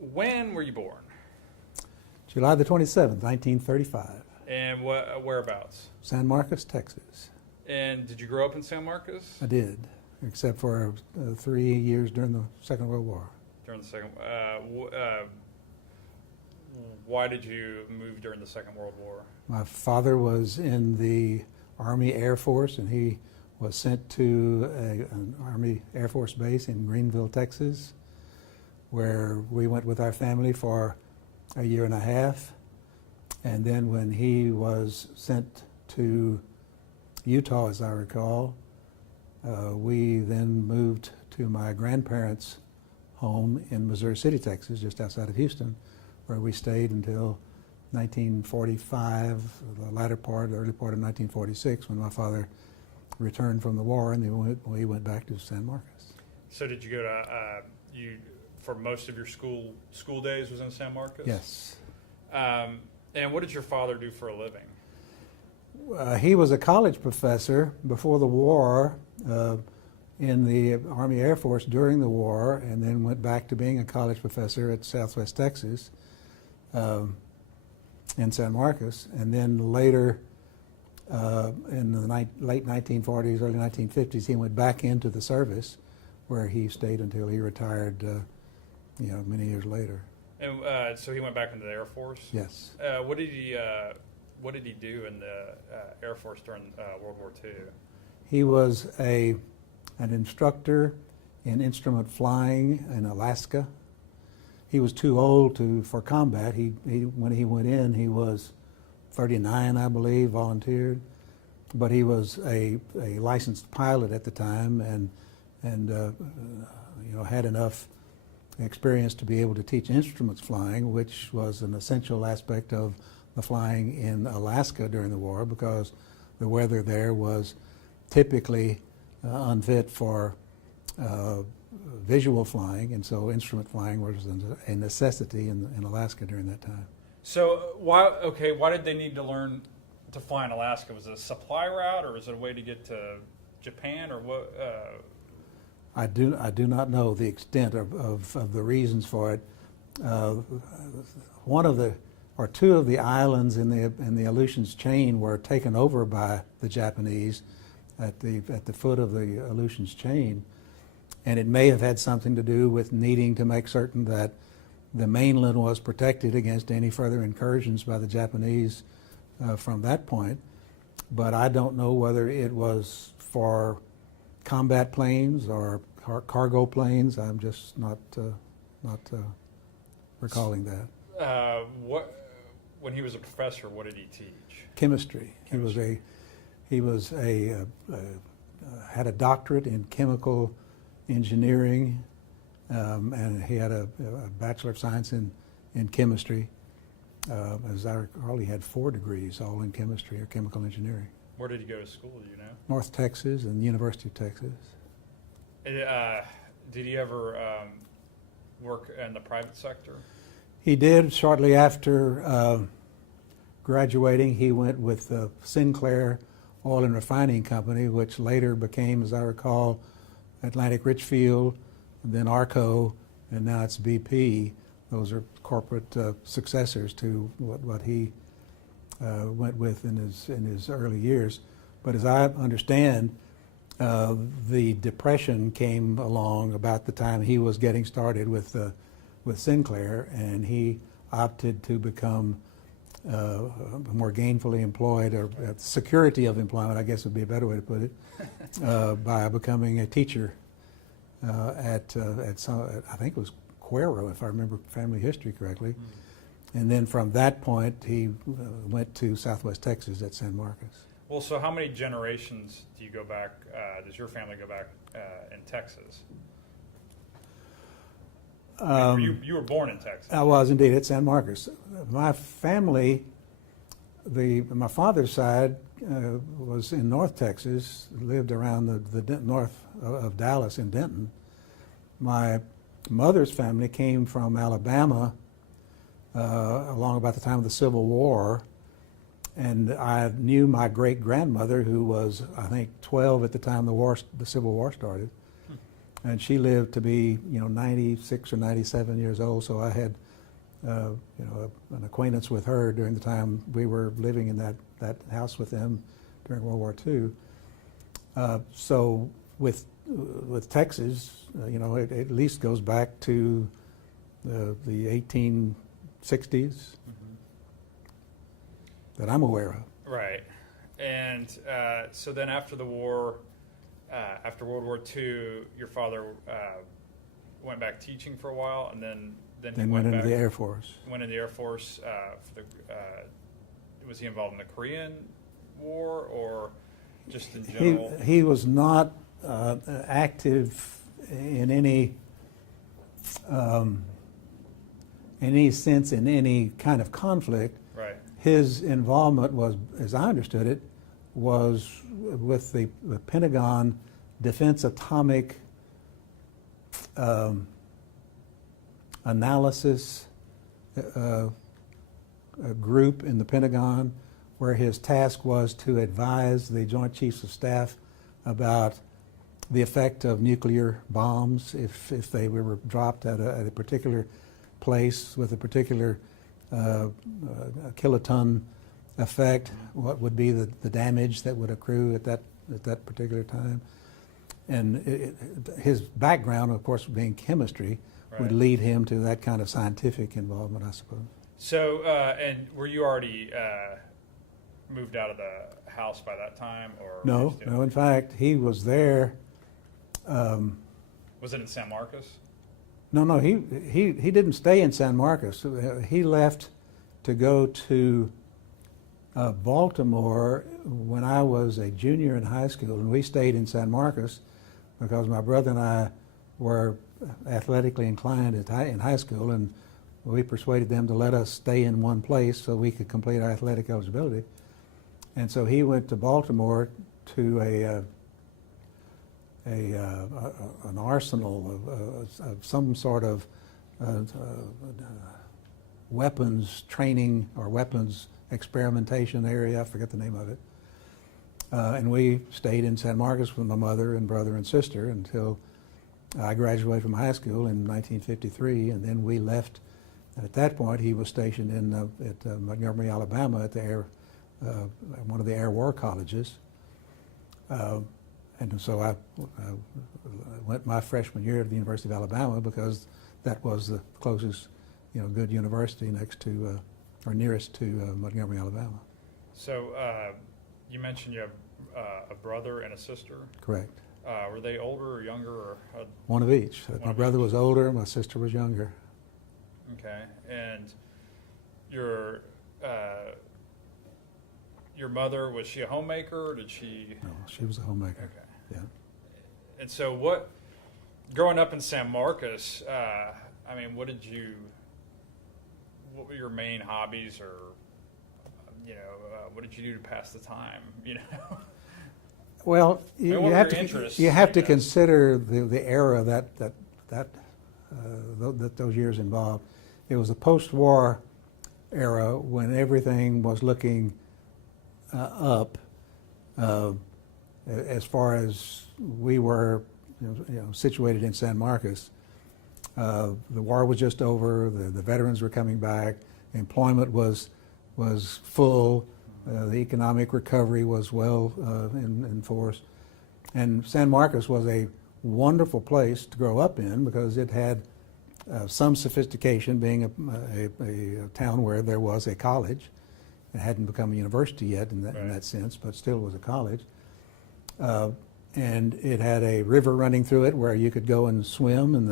When were you born? July the 27th, 1935, And whereabouts? San Marcos, Texas. And did you grow up in San Marcos? I did, except for 3 years during the Second World War. During the second, why did you move during the Second World War? My father was in the Army Air Force, and he was sent to an Army Air Force base in Greenville, Texas, where we went with our family for a year and a half. And then when he was sent to Utah, as I recall, we then moved to my grandparents' home in Missouri City, Texas, just outside of Houston, where we stayed until 1945, the latter part, the early part of 1946, when my father returned from the war, and then we went back to San Marcos. So did you go to for most of your school days was in San Marcos? Yes. And what did your father do for a living? He was a college professor before the war in the Army Air Force during the war, and then went back to being a college professor at Southwest Texas in San Marcos. And then later, in the late 1940s, early 1950s, he went back into the service, where he stayed until he retired, many years later. And so he went back into the Air Force? Yes. What did he do in the Air Force during World War II? He was an instructor in instrument flying in Alaska. He was too old for combat. When he went in, he was 39, I believe, volunteered. But he was a licensed pilot at the time, and had enough experience to be able to teach instruments flying, which was an essential aspect of the flying in Alaska during the war, because the weather there was typically unfit for visual flying, and so instrument flying was a necessity in Alaska during that time. So why did they need to learn to fly in Alaska? Was it a supply route, or was it a way to get to Japan, or what? I do not know the extent of the reasons for it. Two of the islands in the Aleutians chain were taken over by the Japanese at the foot of the Aleutians chain, and it may have had something to do with needing to make certain that the mainland was protected against any further incursions by the Japanese from that point. But I don't know whether it was for combat planes or cargo planes. I'm just not recalling that. When he was a professor, what did he teach? Chemistry. He had a doctorate in chemical engineering, and he had a Bachelor of Science in chemistry. As I recall, he had 4 degrees, all in chemistry or chemical engineering. Where did he go to school, do you know? North Texas and the University of Texas. Did he ever work in the private sector? He did. Shortly after graduating, he went with Sinclair Oil and Refining Company, which later became, as I recall, Atlantic Richfield, then Arco, and now it's BP. Those are corporate successors to what he went with in his early years. But as I understand, the Depression came along about the time he was getting started with Sinclair, and he opted to become more gainfully employed, or security of employment, I guess would be a better way to put it, by becoming a teacher at I think it was Cuero, if I remember family history correctly. And then from that point, he went to Southwest Texas at San Marcos. Well, so how many generations do you go back, does your family go back in Texas? You were born in Texas. I was indeed at San Marcos. My family, my father's side was in North Texas, lived around the north of Dallas in Denton. My mother's family came from Alabama along about the time of the Civil War, and I knew my great-grandmother, who was, I think, 12 at the time the Civil War started. and she lived to be 96 or 97 years old. So I had an acquaintance with her during the time we were living in that house with them during World War II. So with Texas, it at least goes back to the 1860s that I'm aware of. Right. And so then after the war, after World War II, your father went back teaching for a while, and then he Went into back, the Air Force. Went in the Air Force. Was he involved in the Korean War or just in general? He was not active in any sense in any kind of conflict. Right. His involvement was, as I understood it, was with the Pentagon Defense Atomic Analysis group in the Pentagon, where his task was to advise the Joint Chiefs of Staff about the effect of nuclear bombs if they were dropped at a particular place with a particular kiloton effect, what would be the damage that would accrue at that particular time. And his background, of course, being chemistry, Right. would lead him to that kind of scientific involvement, I suppose. So, and were you already moved out of the house by that time, or No. In fact, he was there. Was it in San Marcos? No. He didn't stay in San Marcos. He left to go to Baltimore when I was a junior in high school, and we stayed in San Marcos because my brother and I were athletically inclined in high school, and we persuaded them to let us stay in one place so we could complete our athletic eligibility. And so he went to Baltimore to an arsenal of some sort of weapons training or weapons experimentation area. I forget the name of it. And we stayed in San Marcos with my mother and brother and sister until I graduated from high school in 1953, and then we left. At that point, he was stationed at Montgomery, Alabama, at the one of the Air War Colleges. And so I went my freshman year to the University of Alabama because that was the closest, good university next to or nearest to Montgomery, Alabama. So you mentioned you have a brother and a sister. Correct. Were they older or younger? Or one of each. My brother was older, my sister was younger. Okay, and your mother, was she a homemaker, or did she? No, she was a homemaker. Okay. Yeah. And so, growing up in San Marcos, what were your main hobbies, or what did you do to pass the time? Well, you have to consider the era that those years involved. It was a post-war era when everything was looking up. As far as we were, situated in San Marcos, the war was just over. The veterans were coming back. Employment was full. The economic recovery was well in force. And San Marcos was a wonderful place to grow up in because it had some sophistication, being a town where there was a college. It hadn't become a university yet in that sense, but still was a college. And it had a river running through it where you could go and swim in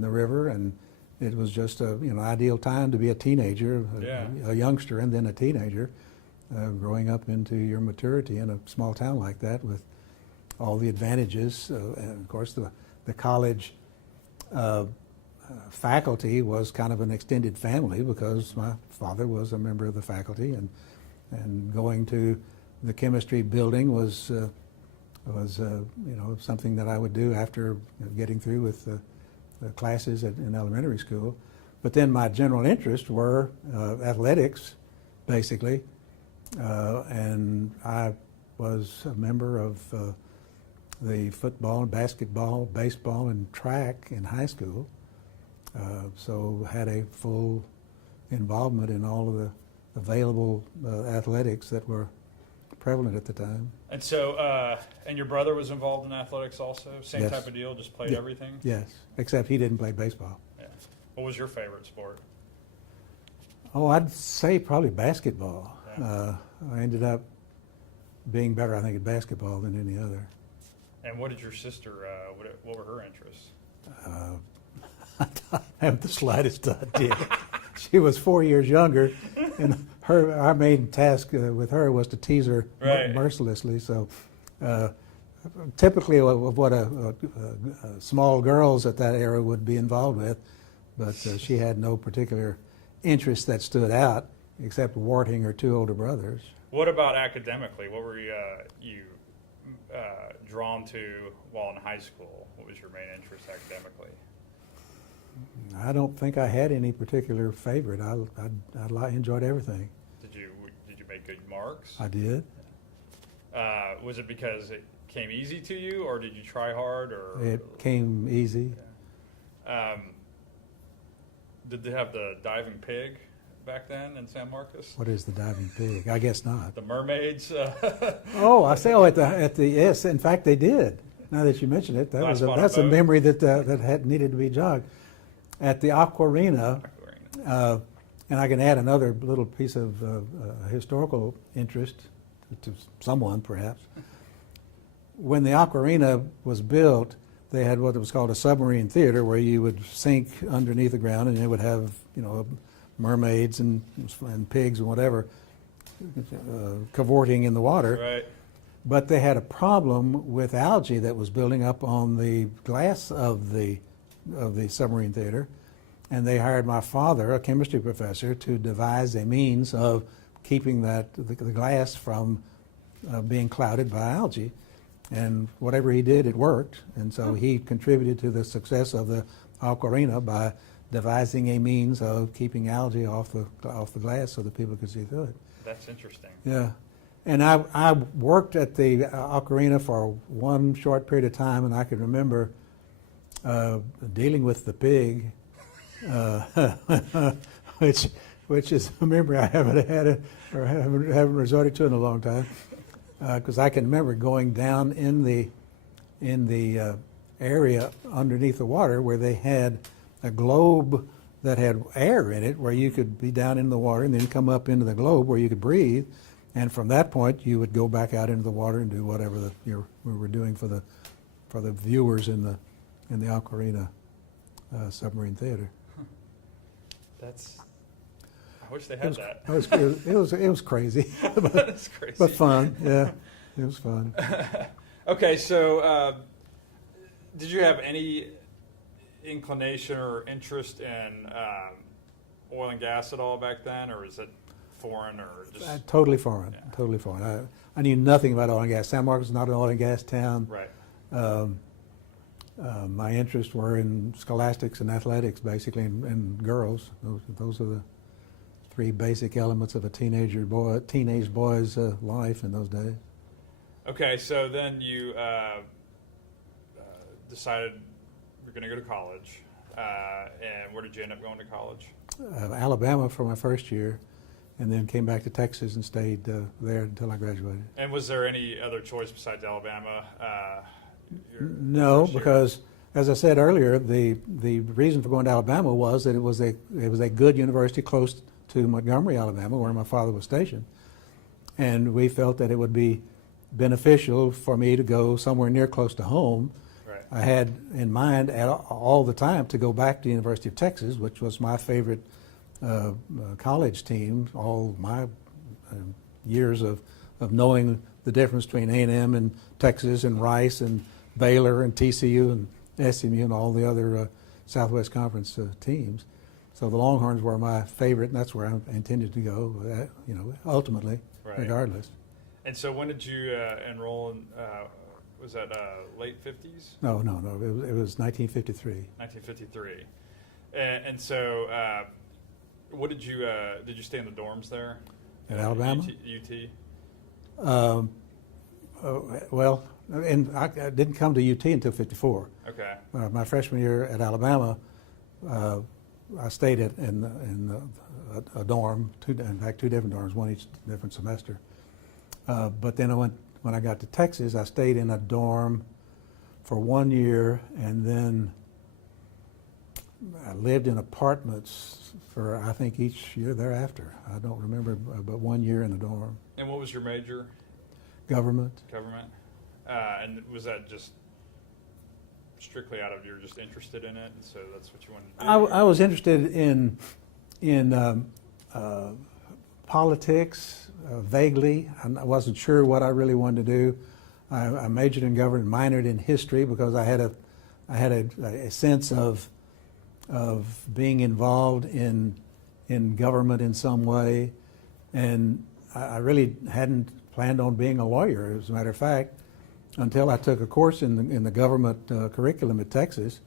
the river, and it was just an ideal time to be a teenager, a youngster, and then a teenager. Growing up into your maturity in a small town like that with all the advantages. And of course, the college faculty was kind of an extended family because my father was a member of the faculty, and going to the chemistry building was something that I would do after getting through with the classes in elementary school. But then my general interests were athletics, basically. And I was a member of the football, basketball, baseball, and track in high school. So had a full involvement in all of the available athletics that were prevalent at the time. And so, and your brother was involved in athletics also? Same Yes. type of deal, just played everything? Yes, except he didn't play baseball. Yeah. What was your favorite sport? Oh, I'd say probably basketball. Yeah. I ended up being better, I think, at basketball than any other. And what did your sister, what were her interests? I haven't the slightest idea. She was 4 years younger, and our main task with her was to tease her Right. mercilessly. So, typically, what small girls at that era would be involved with, but she had no particular interest that stood out, except warting her two older brothers. What about academically? What were you drawn to while in high school? What was your main interest academically? I don't think I had any particular favorite. I enjoyed everything. Did you make good marks? I did. Was it because it came easy to you, or did you try hard? Or It came easy. Did they have the diving pig back then in San Marcos? What is the diving pig? I guess not. The mermaids? Oh, I say. Oh, at the yes. In fact, they did. Now that you mention it, that's a boat. memory that had needed to be jogged. At the Aquarina, and I can add another little piece of historical interest to someone, perhaps. When the Aquarina was built, they had what was called a submarine theater, where you would sink underneath the ground, and it would have, mermaids and pigs and whatever cavorting in the water. Right. But they had a problem with algae that was building up on the glass of the submarine theater, and they hired my father, a chemistry professor, to devise a means of keeping the glass from being clouded by algae. And whatever he did, it worked. And so he contributed to the success of the Aquarina by devising a means of keeping algae off the glass so that people could see through it. That's interesting. Yeah. And I worked at the Aquarina for one short period of time, and I can remember dealing with the pig, which is a memory I haven't had or haven't resorted to in a long time, because I can remember going down in the area underneath the water where they had a globe that had air in it, where you could be down in the water and then come up into the globe where you could breathe. And from that point, you would go back out into the water and do whatever we were doing for the viewers in the Aquarina submarine theater. I wish they had that. It was crazy, That is crazy. but fun. Yeah, it was fun. Okay, so did you have any inclination or interest in oil and gas at all back then, or is it foreign, or just Totally foreign. Yeah. Totally foreign. I knew nothing about oil and gas. San Marcos is not an oil and gas town. right? My interests were in scholastics and athletics, basically, and girls. Those are the three basic elements of a teenage boy's life in those days. Okay, so then you decided you're going to go to college, and where did you end up going to college? Alabama for my first year, and then came back to Texas and stayed there until I graduated. And was there any other choice besides Alabama? No, first year? because as I said earlier, the reason for going to Alabama was that it was a good university close to Montgomery, Alabama, where my father was stationed, and we felt that it would be beneficial for me to go somewhere near close to home. Right. I had in mind all the time to go back to the University of Texas, which was my favorite college team. All my years of knowing the difference between A&M and Texas and Rice and Baylor and TCU and SMU and all the other Southwest Conference teams. So the Longhorns were my favorite, and that's where I intended to go, ultimately, Right. regardless. And so when did you enroll in, was that late 50s? No, it was 1953. 1953. And so what did you stay in the dorms there? At Alabama? UT? Well, and I didn't come to UT until '54. Okay. My freshman year at Alabama, I stayed a dorm, in fact, two different dorms, one each different semester. But then when I got to Texas, I stayed in a dorm for 1 year, and then I lived in apartments for, I think, each year thereafter. I don't remember, but 1 year in a dorm. And what was your major? Government. Government. And was that just strictly out of you're just interested in it, and so that's what you wanted to do? I was interested in politics vaguely. I wasn't sure what I really wanted to do. I majored in government, minored in history because I had a sense of being involved in government in some way, and I really hadn't planned on being a lawyer, as a matter of fact, until I took a course in the government curriculum at Texas,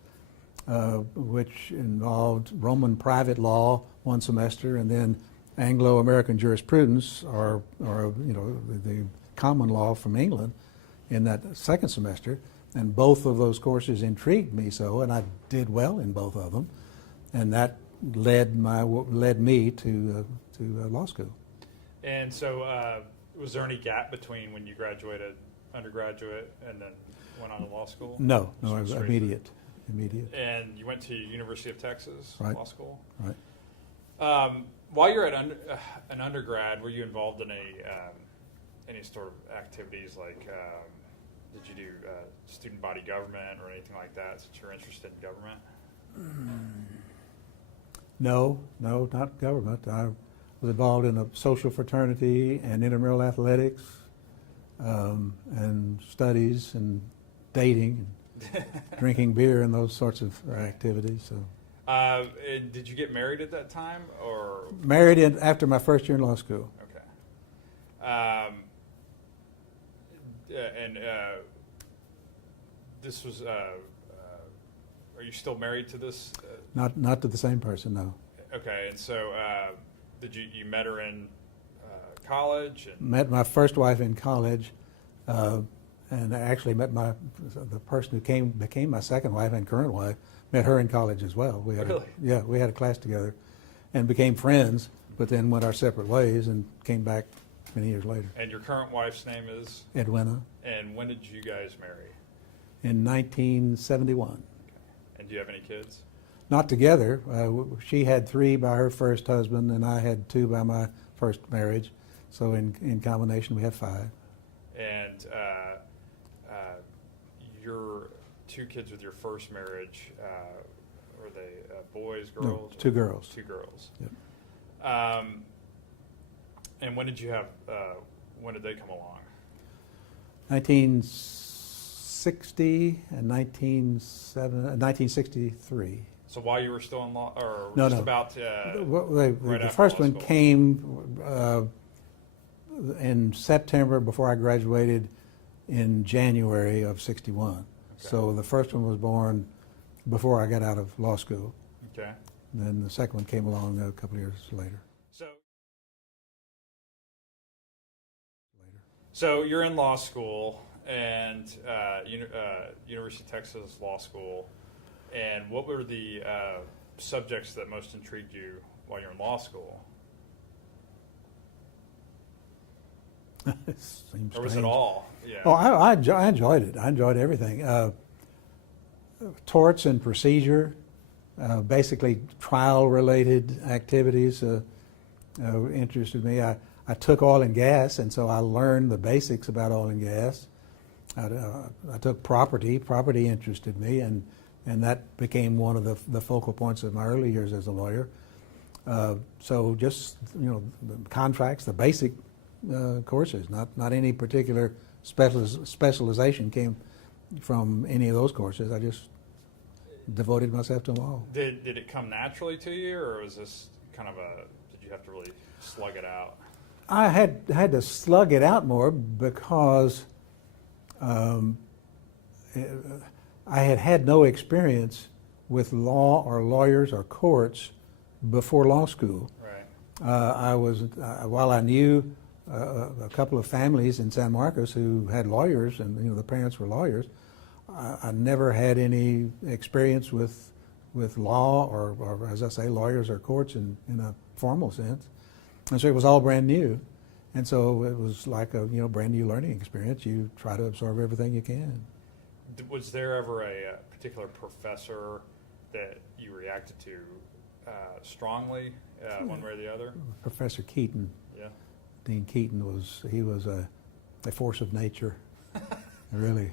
which involved Roman private law one semester, and then Anglo-American jurisprudence, or the common law from England, in that second semester. And both of those courses intrigued me so, and I did well in both of them, and that led me to law school. And so, was there any gap between when you graduated undergraduate and then went on to law school? No, it was immediate. And you went to University of Texas Right. Law School? Right. While you're at an undergrad, were you involved in any sort of activities like, did you do student body government or anything like that, since you're interested in government? No, not government. I was involved in a social fraternity and intramural athletics, and studies and dating and drinking beer and those sorts of activities. So. And did you get married at that time, or? Married after my first year in law school. Okay. This was. Are you still married to this? Not to the same person, no. Okay, and so did you met her in college? And Met my first wife in college, and I actually met the person who became my second wife and current wife. Met her in college as well. We had we had a class together, and became friends. But then went our separate ways and came back many years later. And your current wife's name is? Edwina. And when did you guys marry? In 1971. Okay. And do you have any kids? Not together. She had 3 by her first husband, and I had 2 by my first marriage. So in combination, we have 5. And your 2 kids with your first marriage, were they boys, girls? No, 2 girls. 2 girls. Yep. And when did you have? When did they come along? 1960 and 1963. So while you were still in law, or No, just no. about right The after first law one school? came in September before I graduated in January of '61. Okay. So the first one was born before I got out of law school. Okay. And then the second one came along a couple of years later. So you're in law school, and University of Texas Law School, and what were the subjects that most intrigued you while you're in law school? Seems Or was it strange. all? Yeah. Oh, I enjoyed it. I enjoyed everything. Torts and procedure, basically trial-related activities interested me. I took oil and gas, and so I learned the basics about oil and gas. I took property. Property interested me, and that became one of the focal points of my early years as a lawyer. So just, the contracts, the basic courses, not any particular specialization came from any of those courses. I just devoted myself to them all. Did it come naturally to you, or was this kind of did you have to really slug it out? I had to slug it out more because I had no experience with law or lawyers or courts before law school. Right. While I knew a couple of families in San Marcos who had lawyers, and the parents were lawyers. I never had any experience with law or as I say, lawyers or courts in a formal sense, and so it was all brand new, and so it was like a brand new learning experience. You try to absorb everything you can. Was there ever a particular professor that you reacted to strongly, one way or the other? Professor Keaton. Yeah. Dean Keaton was a force of nature. Really,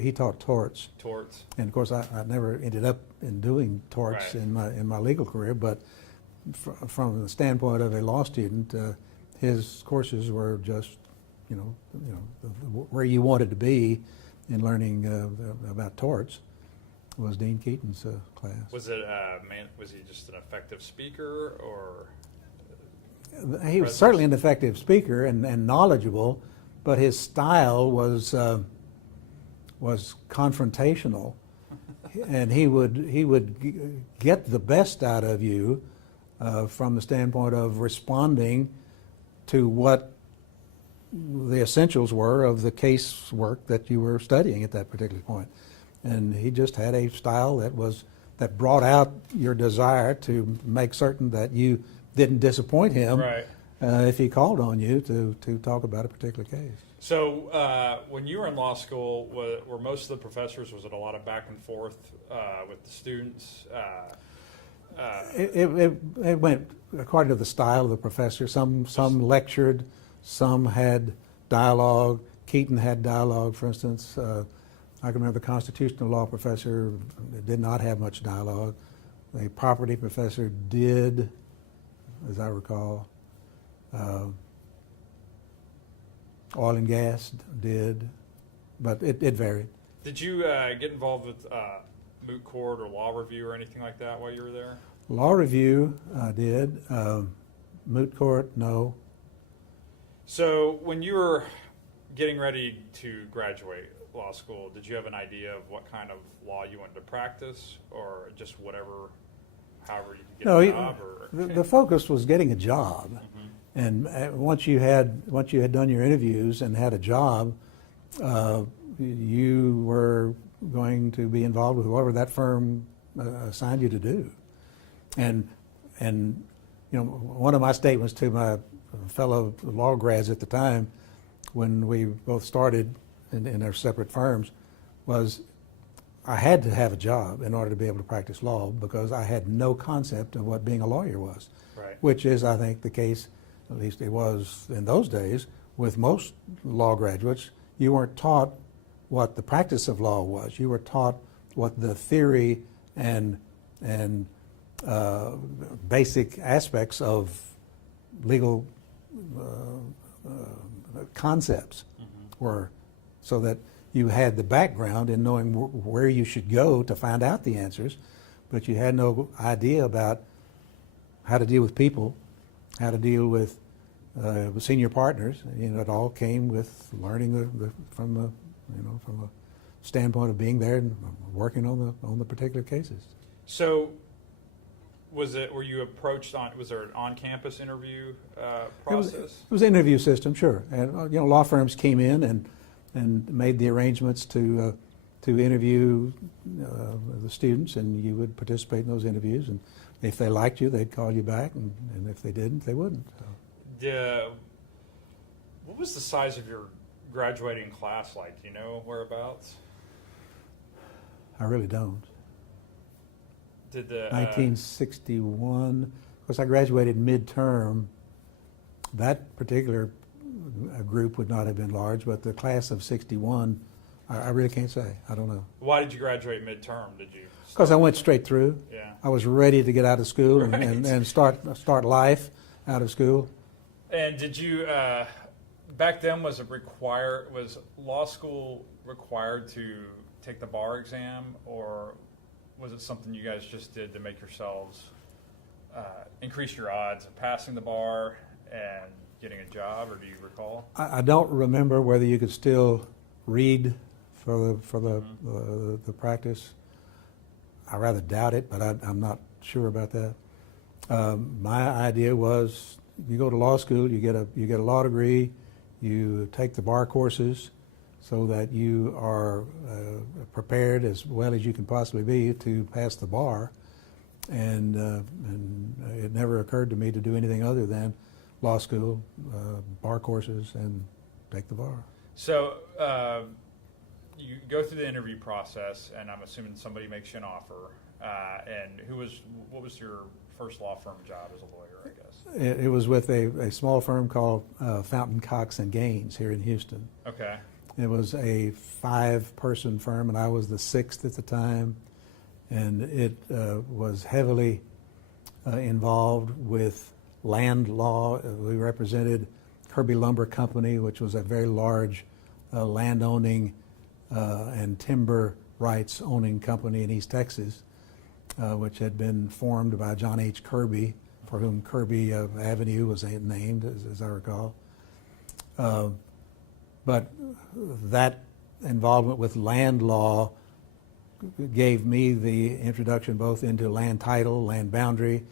he taught torts. Torts. And of course, I never ended up in doing torts Right. in my legal career. But from the standpoint of a law student, his courses were just where you wanted to be in learning about torts was Dean Keaton's class. Was it was he just an effective speaker, or? He was certainly an effective speaker and knowledgeable, but his style was confrontational, and he would get the best out of you from the standpoint of responding to what the essentials were of the case work that you were studying at that particular point. And he just had a style that brought out your desire to make certain that you didn't disappoint him Right. If he called on you to talk about a particular case. So when you were in law school, were most of the professors, was it a lot of back and forth with the students? It went according to the style of the professor. Some lectured, some had dialogue. Keaton had dialogue, for instance. I can remember the constitutional law professor did not have much dialogue. The property professor did, as I recall. Oil and gas did, but it varied. Did you get involved with moot court or law review or anything like that while you were there? Law review, I did. Moot court, no. So when you were getting ready to graduate law school, did you have an idea of what kind of law you wanted to practice, or just however you could get a job? Or The focus was getting a job. And once you had done your interviews and had a job, you were going to be involved with whatever that firm assigned you to do. And one of my statements to my fellow law grads at the time, when we both started in our separate firms, was I had to have a job in order to be able to practice law, because I had no concept of what being a lawyer was. Right. Which is, I think, the case. At least it was in those days, with most law graduates. You weren't taught what the practice of law was. You were taught what the theory and basic aspects of legal concepts were, so that you had the background in knowing where you should go to find out the answers, but you had no idea about how to deal with people, how to deal with senior partners. It all came with learning from a standpoint of being there and working on the particular cases. So, were you approached was there an on-campus interview process? It was an interview system, sure. And law firms came in and made the arrangements to interview the students, and you would participate in those interviews. And if they liked you, they'd call you back, and if they didn't, they wouldn't. So. What was the size of your graduating class like? Do you know whereabouts? I really don't. Did the 1961, of course I graduated midterm. That particular group would not have been large, but the class of 61, I really can't say. I don't know. Why did you graduate midterm? Did you? Because I went straight through. Yeah. I was ready to get out of school Right. and start life out of school. And did you, back then, was law school required to take the bar exam, or was it something you guys just did to make yourselves increase your odds of passing the bar and getting a job, or do you recall? I don't remember whether you could still read for the practice. I rather doubt it, but I'm not sure about that. My idea was you go to law school, you get a law degree, you take the bar courses so that you are prepared as well as you can possibly be to pass the bar. And it never occurred to me to do anything other than law school, bar courses, and take the bar. So you go through the interview process, and I'm assuming somebody makes you an offer. And what was your first law firm job as a lawyer, I guess? It was with a small firm called Fountain, Cox and Gaines here in Houston. Okay. It was a 5-person firm, and I was the 6th at the time. And it was heavily involved with land law. We represented Kirby Lumber Company, which was a very large land-owning and timber rights owning company in East Texas, which had been formed by John H. Kirby, for whom Kirby Avenue was named, as I recall. But that involvement with land law gave me the introduction both into land title, land boundary,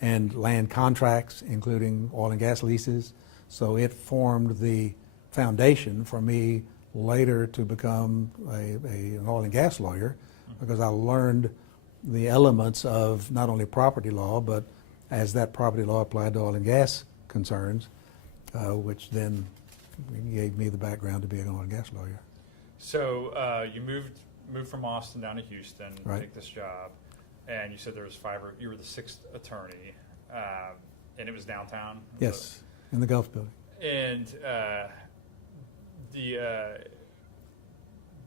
and land contracts, including oil and gas leases. So it formed the foundation for me later to become an oil and gas lawyer, because I learned the elements of not only property law, but as that property law applied to oil and gas concerns, which then gave me the background to be an oil and gas lawyer. So you moved from Austin down to Houston to Right. take this job, and you said there was 5, or you were the 6th attorney, and it was downtown? Yes, in the Gulf Building. And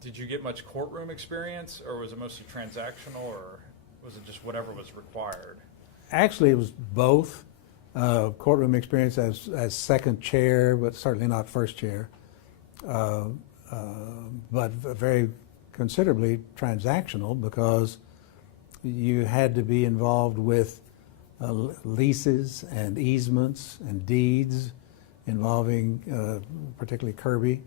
did you get much courtroom experience, or was it mostly transactional, or was it just whatever was required? Actually, it was both. Courtroom experience as second chair, but certainly not first chair. But very considerably transactional, because you had to be involved with leases and easements and deeds involving particularly Kirby.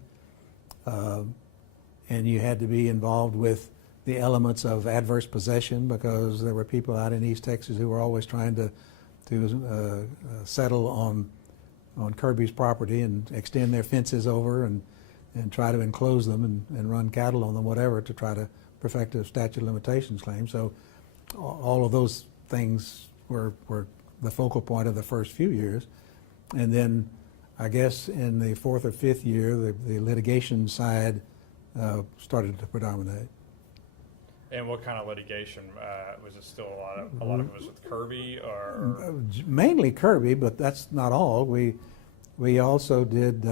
And you had to be involved with the elements of adverse possession, because there were people out in East Texas who were always trying to settle on Kirby's property and extend their fences over and try to enclose them and run cattle on them, whatever, to try to perfect a statute of limitations claim. So all of those things were the focal point of the first few years. And then I guess in the 4th or 5th year, the litigation side started to predominate. And what kind of litigation? Was it still a lot of it was with Kirby, or? Mainly Kirby, but that's not all. We also did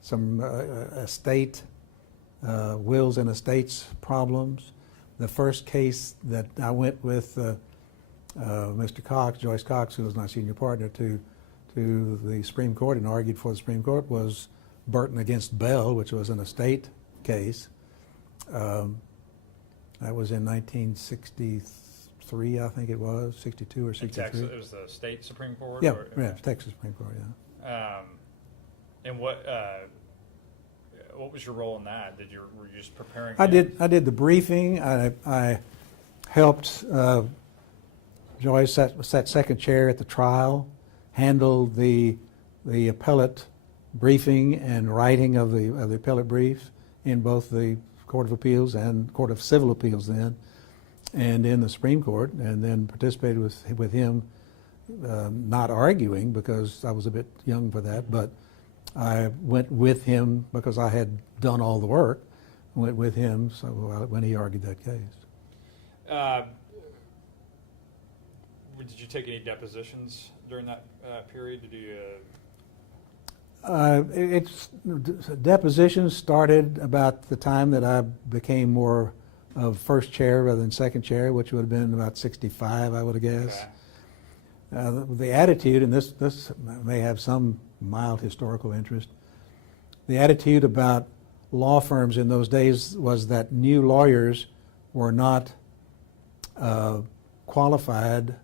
some estate wills and estates problems. The first case that I went with Mr. Cox, Joyce Cox, who was my senior partner, to the Supreme Court and argued for the Supreme Court, was Burton against Bell, which was an estate case. That was in 1963, I think it was, 62 or 63. Texas, it was the state Supreme Court? Yeah, or, yeah, Texas Supreme Court, yeah. And what was your role in that? Were you just preparing? I did the briefing. I helped Joyce sat second chair at the trial, handled the appellate briefing and writing of the appellate brief in both the Court of Appeals and Court of Civil Appeals then, and in the Supreme Court, and then participated with him, not arguing because I was a bit young for that, but I went with him because I had done all the work. Went with him when he argued that case. Did you take any depositions during that period? Did you? Depositions started about the time that I became more of first chair rather than second chair, which would have been about 65, I would have guessed. Okay. The attitude, and this may have some mild historical interest, the attitude about law firms in those days was that new lawyers were not qualified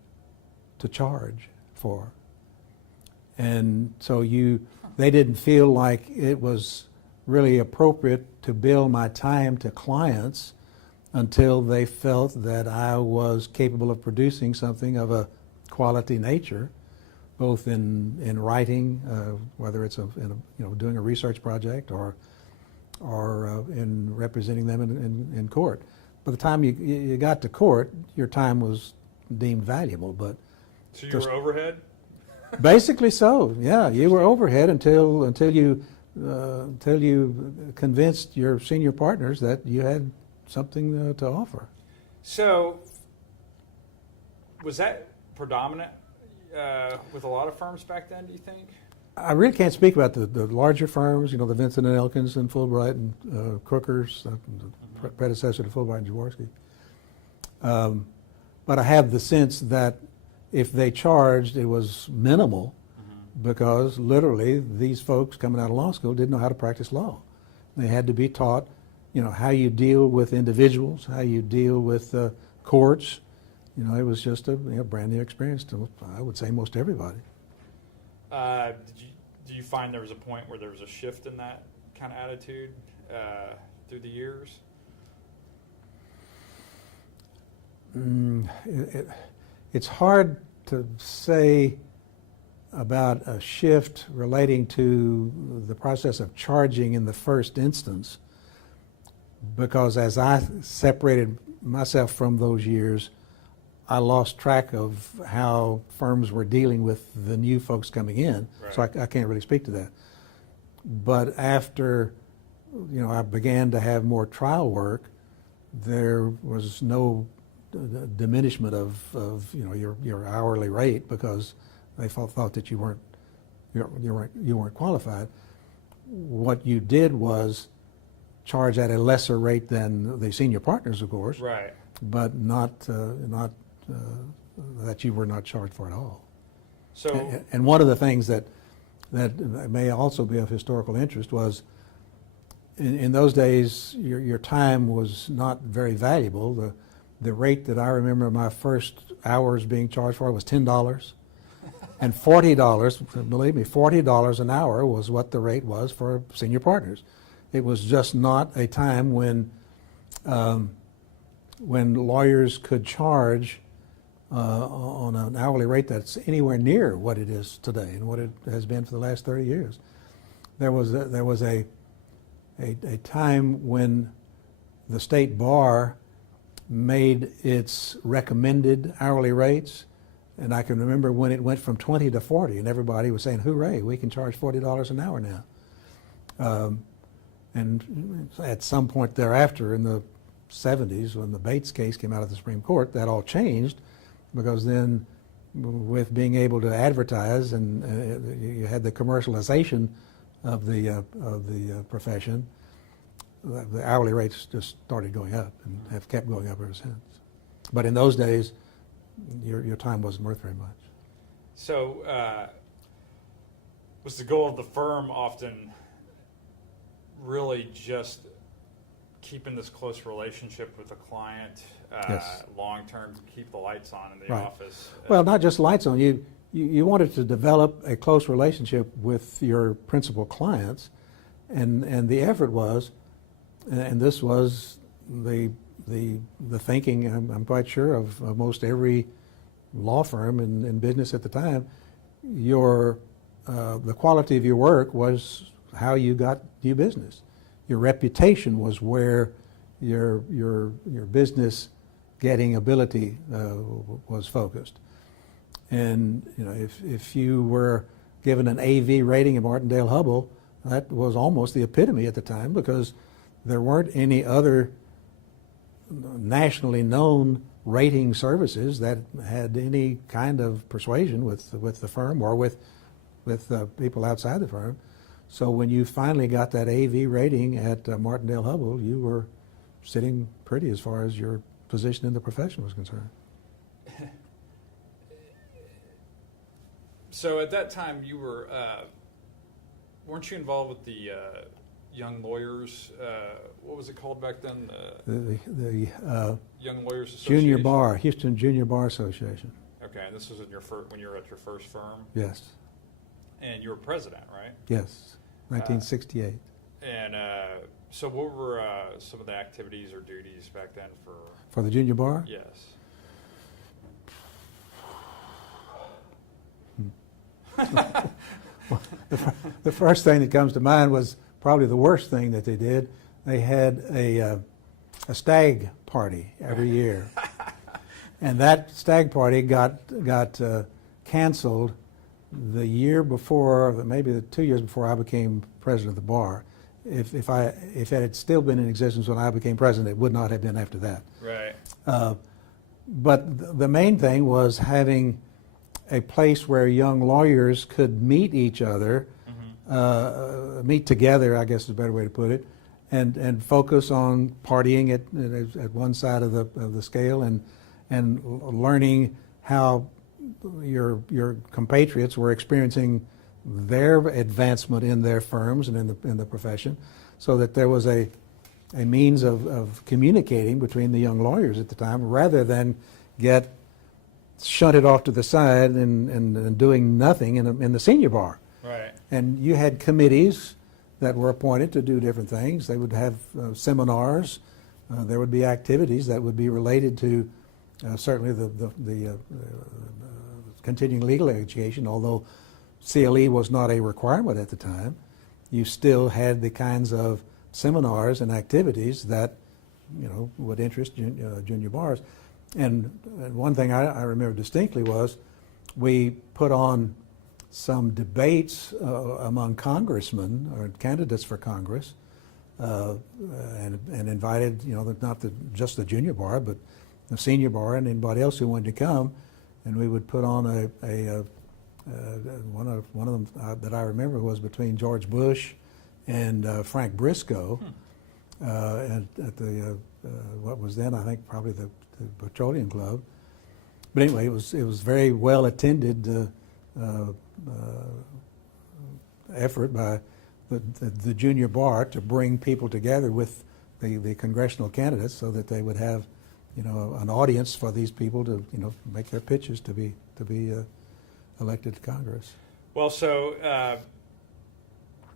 to charge for. And so they didn't feel like it was really appropriate to bill my time to clients until they felt that I was capable of producing something of a quality nature both in writing, whether it's doing a research project or in representing them in court. By the time you got to court, your time was deemed valuable. But So you were overhead? basically, so yeah, you were overhead until you convinced your senior partners that you had something to offer. So was that predominant with a lot of firms back then, do you think? I really can't speak about the larger firms, the Vincent and Elkins and Fulbright and Crookers, the predecessor to Fulbright and Jaworski. But I have the sense that if they charged, it was minimal because literally these folks coming out of law school didn't know how to practice law. They had to be taught, how you deal with individuals, how you deal with courts. It was just a brand new experience to, I would say, most everybody. Do you find there was a point where there was a shift in that kind of attitude through the years? It's hard to say about a shift relating to the process of charging in the first instance, because as I separated myself from those years, I lost track of how firms were dealing with the new folks coming in, right. So I can't really speak to that. But after, I began to have more trial work, there was no diminishment of your hourly rate because they thought that you weren't qualified. What you did was charge at a lesser rate than the senior partners, of course, right? But not that you were not charged for at all. So, and one of the things that may also be of historical interest was in those days your time was not very valuable. The rate that I remember my first hours being charged for was $10, and $40. Believe me, $40 an hour was what the rate was for senior partners. It was just not a time when lawyers could charge on an hourly rate that's anywhere near what it is today and what it has been for the last 30 years. There was a time when the state bar made its recommended hourly rates, and I can remember when it went from 20 to 40, and everybody was saying, "Hooray! We can charge $40 an hour now." And at some point thereafter, in the 70s, when the Bates case came out of the Supreme Court, that all changed, because then, with being able to advertise, and you had the commercialization of the profession, the hourly rates just started going up and have kept going up ever since. But in those days, your time wasn't worth very much. So, was the goal of the firm often really just keeping this close relationship with the client, Yes. long term, to keep the lights on in the Right. office? Well, not just lights on. You wanted to develop a close relationship with your principal clients, and the effort was, and this was the thinking, I'm quite sure, of most every law firm in business at the time. The quality of your work was how you got new business. Your reputation was where your business getting ability was focused. And if you were given an AV rating in Martindale-Hubbell, that was almost the epitome at the time, because there weren't any other nationally known rating services that had any kind of persuasion with the firm or with people outside the firm. So when you finally got that AV rating at Martindale-Hubbell, you were sitting pretty as far as your position in the profession was concerned. So at that time, you weren't you involved with the Young Lawyers? What was it called back then? The Young Lawyers Association. Junior Bar, Houston Junior Bar Association. Okay, and this was in when you were at your first firm, Yes, and you were president, right? yes, 1968. And so, what were some of the activities or duties back then For the Junior Bar? Yes. The first thing that comes to mind was probably the worst thing that they did. They had a stag party every year, and that stag party got canceled the year before, maybe the 2 years before I became president of the bar. If it had still been in existence when I became president, it would not have been after that. Right. But the main thing was having a place where young lawyers could meet each other, meet together, I guess is a better way to put it, and focus on partying at one side of the scale and learning how your compatriots were experiencing their advancement in their firms and in the profession, so that there was a means of communicating between the young lawyers at the time, rather than get shunted off to the side and doing nothing in the senior bar. Right. And you had committees that were appointed to do different things. They would have seminars. There would be activities that would be related to certainly the continuing legal education, although CLE was not a requirement at the time. You still had the kinds of seminars and activities that would interest junior bars. And one thing I remember distinctly was we put on some debates among congressmen or candidates for Congress, and invited not just the junior bar, but the senior bar and anybody else who wanted to come, and we would put on one of them that I remember was between George Bush and Frank Briscoe at the what was then I think probably the Petroleum Club. But anyway, it was very well attended effort by the junior bar to bring people together with the congressional candidates, so that they would have an audience for these people to make their pitches to be elected to Congress. Well, so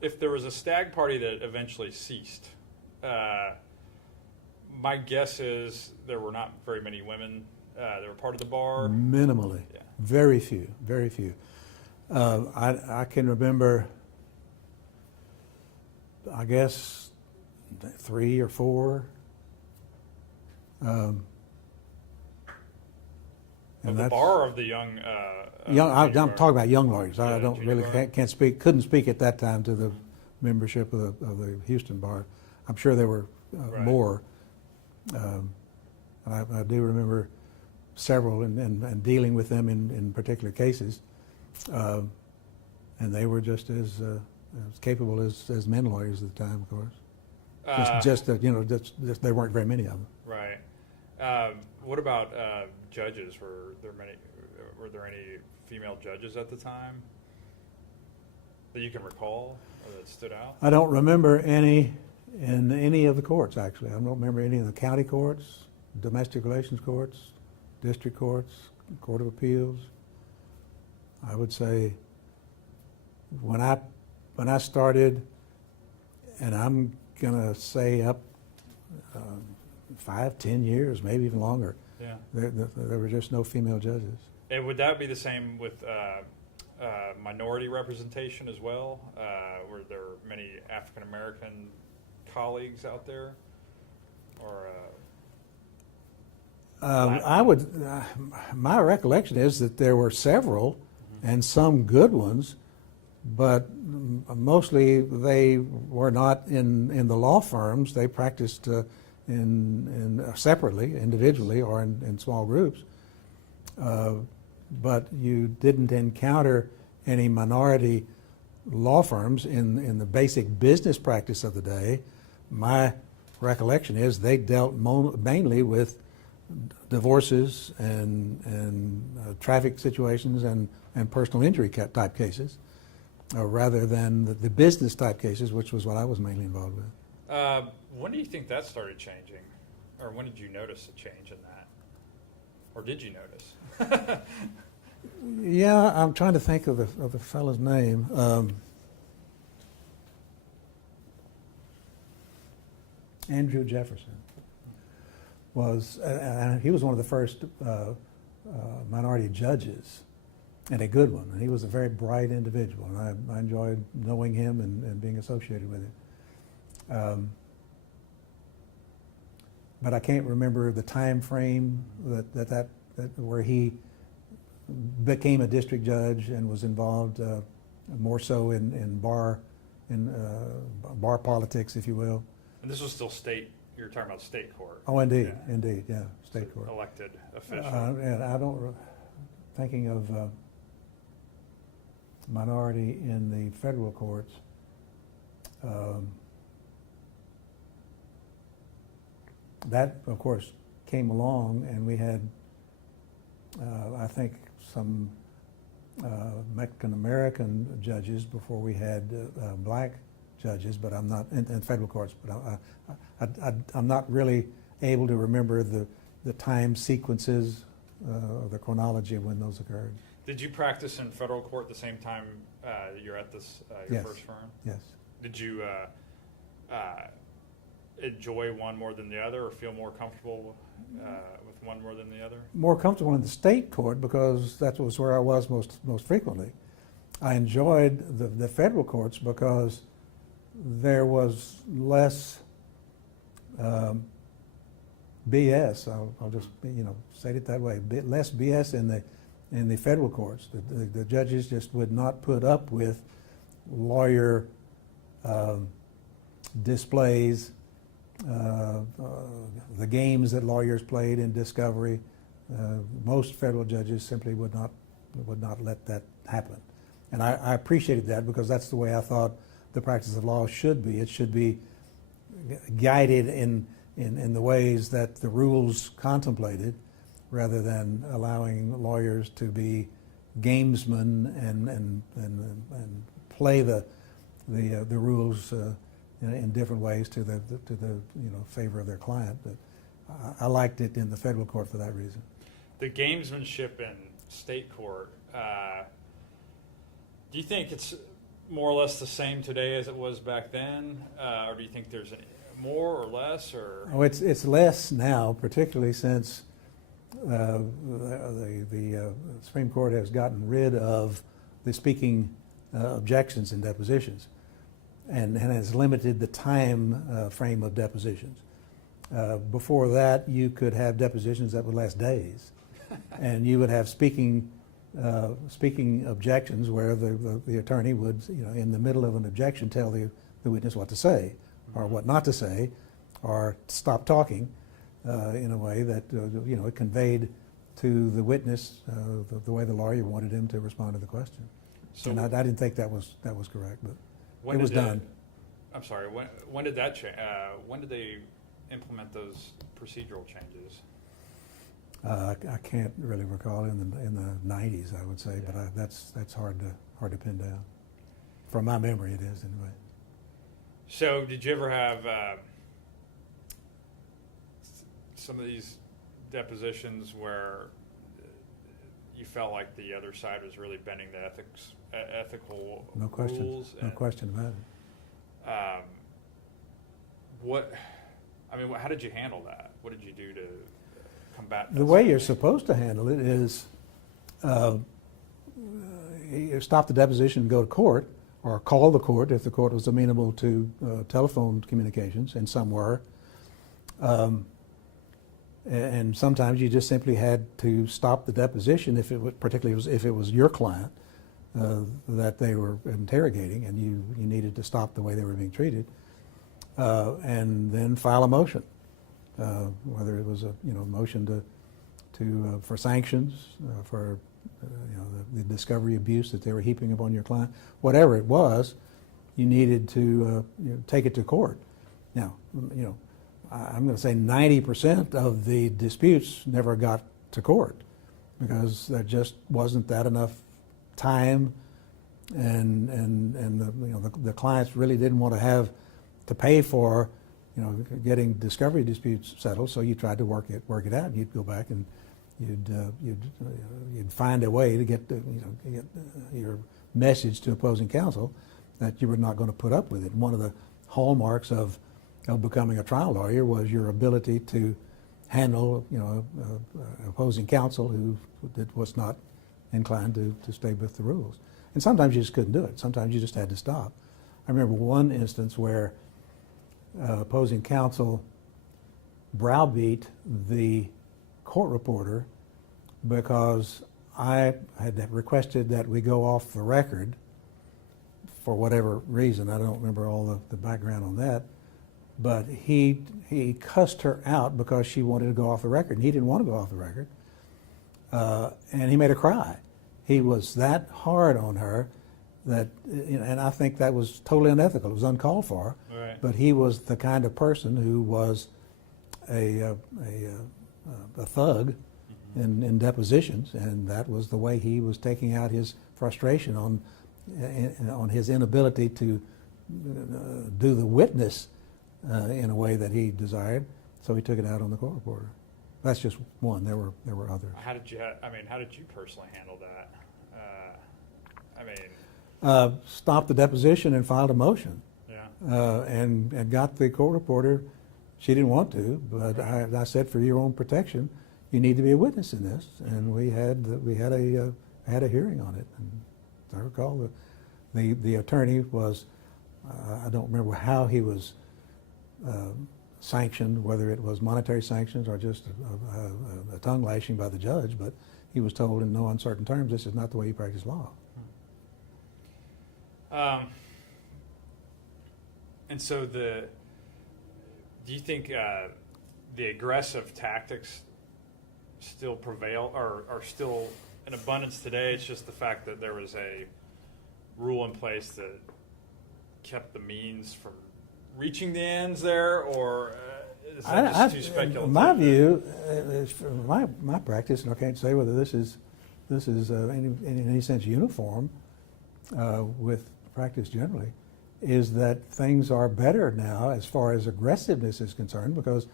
if there was a stag party that eventually ceased, my guess is there were not very many women that were part of the bar. Minimally. Yeah. Very few. I can remember, I guess, 3 or 4. Of And the that's bar or of the young? I'm bar? talking about young lawyers. I don't junior really bar. couldn't speak at that time to the membership of the Houston bar. I'm sure there were Right. more. I do remember several and dealing with them in particular cases, and they were just as capable as men lawyers at the time, of course. Just there weren't very many of them. Right. What about judges? Were there any female judges at the time that you can recall or that stood out? I don't remember any in any of the courts, actually. I don't remember any of the county courts, domestic relations courts, district courts, court of appeals. I would say when I started, and I'm gonna say up 5, 10 years, maybe even longer, Yeah. there were just no female judges. And would that be the same with minority representation as well? Were there many African American colleagues out there, or? My recollection is that there were several, and some good ones, but mostly they were not in the law firms. They practiced in separately, individually, or in small groups. But you didn't encounter any minority law firms in the basic business practice of the day. My recollection is they dealt mainly with divorces and traffic situations and personal injury type cases, rather than the business type cases, which was what I was mainly involved with. When do you think that started changing, or when did you notice a change in that, or did you notice? Yeah, I'm trying to think of the fellow's name. Andrew Jefferson was, he was one of the first minority judges and a good one. And he was a very bright individual, and I enjoyed knowing him and being associated with him. But I can't remember the time frame that where he became a district judge and was involved more so in bar politics, if you will. And this was still state. You're talking about state court. Oh, indeed, Yeah. indeed, yeah, state court. Elected official. And I don't. Thinking of minority in the federal courts. That, of course, came along, and we had, I think, some Mexican American judges before we had black judges. But I'm not in federal courts. But I'm not really able to remember the time sequences, the chronology of when those occurred. Did you practice in federal court the same time you're at this your Yes. first firm? Yes. Did you enjoy one more than the other, or feel more comfortable with one more than the other? More comfortable in the state court because that was where I was most frequently. I enjoyed the federal courts because there was less BS. I'll just say it that way. Less BS in the federal courts. The judges just would not put up with lawyer displays, the games that lawyers played in discovery. Most federal judges simply would not let that happen, and I appreciated that because that's the way I thought the practice of law should be. It should be guided in the ways that the rules contemplated, rather than allowing lawyers to be gamesmen and play the rules in different ways to the favor of their client. But I liked it in the federal court for that reason. The gamesmanship in state court, do you think it's more or less the same today as it was back then, or do you think there's more or less? Or it's less now, particularly since the Supreme Court has gotten rid of the speaking objections and depositions, and has limited the time frame of depositions. Before that, you could have depositions that would last days, and you would have speaking objections where the attorney would, in the middle of an objection, tell the witness what to say or what not to say, or stop talking in a way that it conveyed to the witness the way the lawyer wanted him to respond to the question. So and I didn't think that was correct, but when it was done. I'm sorry. When did that change? When did they implement those procedural changes? I can't really recall in the 90s, I would say, Yeah. but that's hard to pin down. From my memory, it is anyway. So, did you ever have some of these depositions where you felt like the other side was really bending the ethical No question. rules? No question about it. How did you handle that? What did you do to combat that? The way you're supposed to handle it is you stop the deposition and go to court, or call the court if the court was amenable to telephone communications, and some were. And sometimes you just simply had to stop the deposition particularly if it was your client that they were interrogating, and you needed to stop the way they were being treated, and then file a motion, whether it was a motion for sanctions, for the discovery abuse that they were heaping upon your client, whatever it was, you needed to take it to court. Now, I'm going to say 90% of the disputes never got to court because there just wasn't that enough time, and the clients really didn't want to have to pay for getting discovery disputes settled. So you tried to work it out. You'd go back and you'd find a way to get your message to opposing counsel that you were not going to put up with it. And one of the hallmarks of becoming a trial lawyer was your ability to handle opposing counsel who was not inclined to stay with the rules. And sometimes you just couldn't do it. Sometimes you just had to stop. I remember one instance where opposing counsel browbeat the court reporter because I had requested that we go off the record for whatever reason. I don't remember all the background on that. But he cussed her out because she wanted to go off the record. And he didn't want to go off the record. And he made her cry. He was that hard on her that, and I think that was totally unethical. It was uncalled for. Right. But he was the kind of person who was a thug in depositions, and that was the way he was taking out his frustration on his inability to do the witness in a way that he desired. So he took it out on the court reporter. That's just one. There were others. How did you personally handle that? Stopped the deposition and filed a motion. Yeah. And got the court reporter. She didn't want to, but I said, for your own protection, you need to be a witness in this. And we had a hearing on it. And as I recall, the attorney was, I don't remember how he was sanctioned, whether it was monetary sanctions or just a tongue lashing by the judge, but he was told in no uncertain terms, this is not the way you practice law. And so do you think the aggressive tactics still prevail or are still in abundance today? It's just the fact that there was a rule in place that kept the means from reaching the ends there, or is that just too speculative? My view is, from my practice, and I can't say whether this is in any sense uniform with practice generally, is that things are better now as far as aggressiveness is concerned, because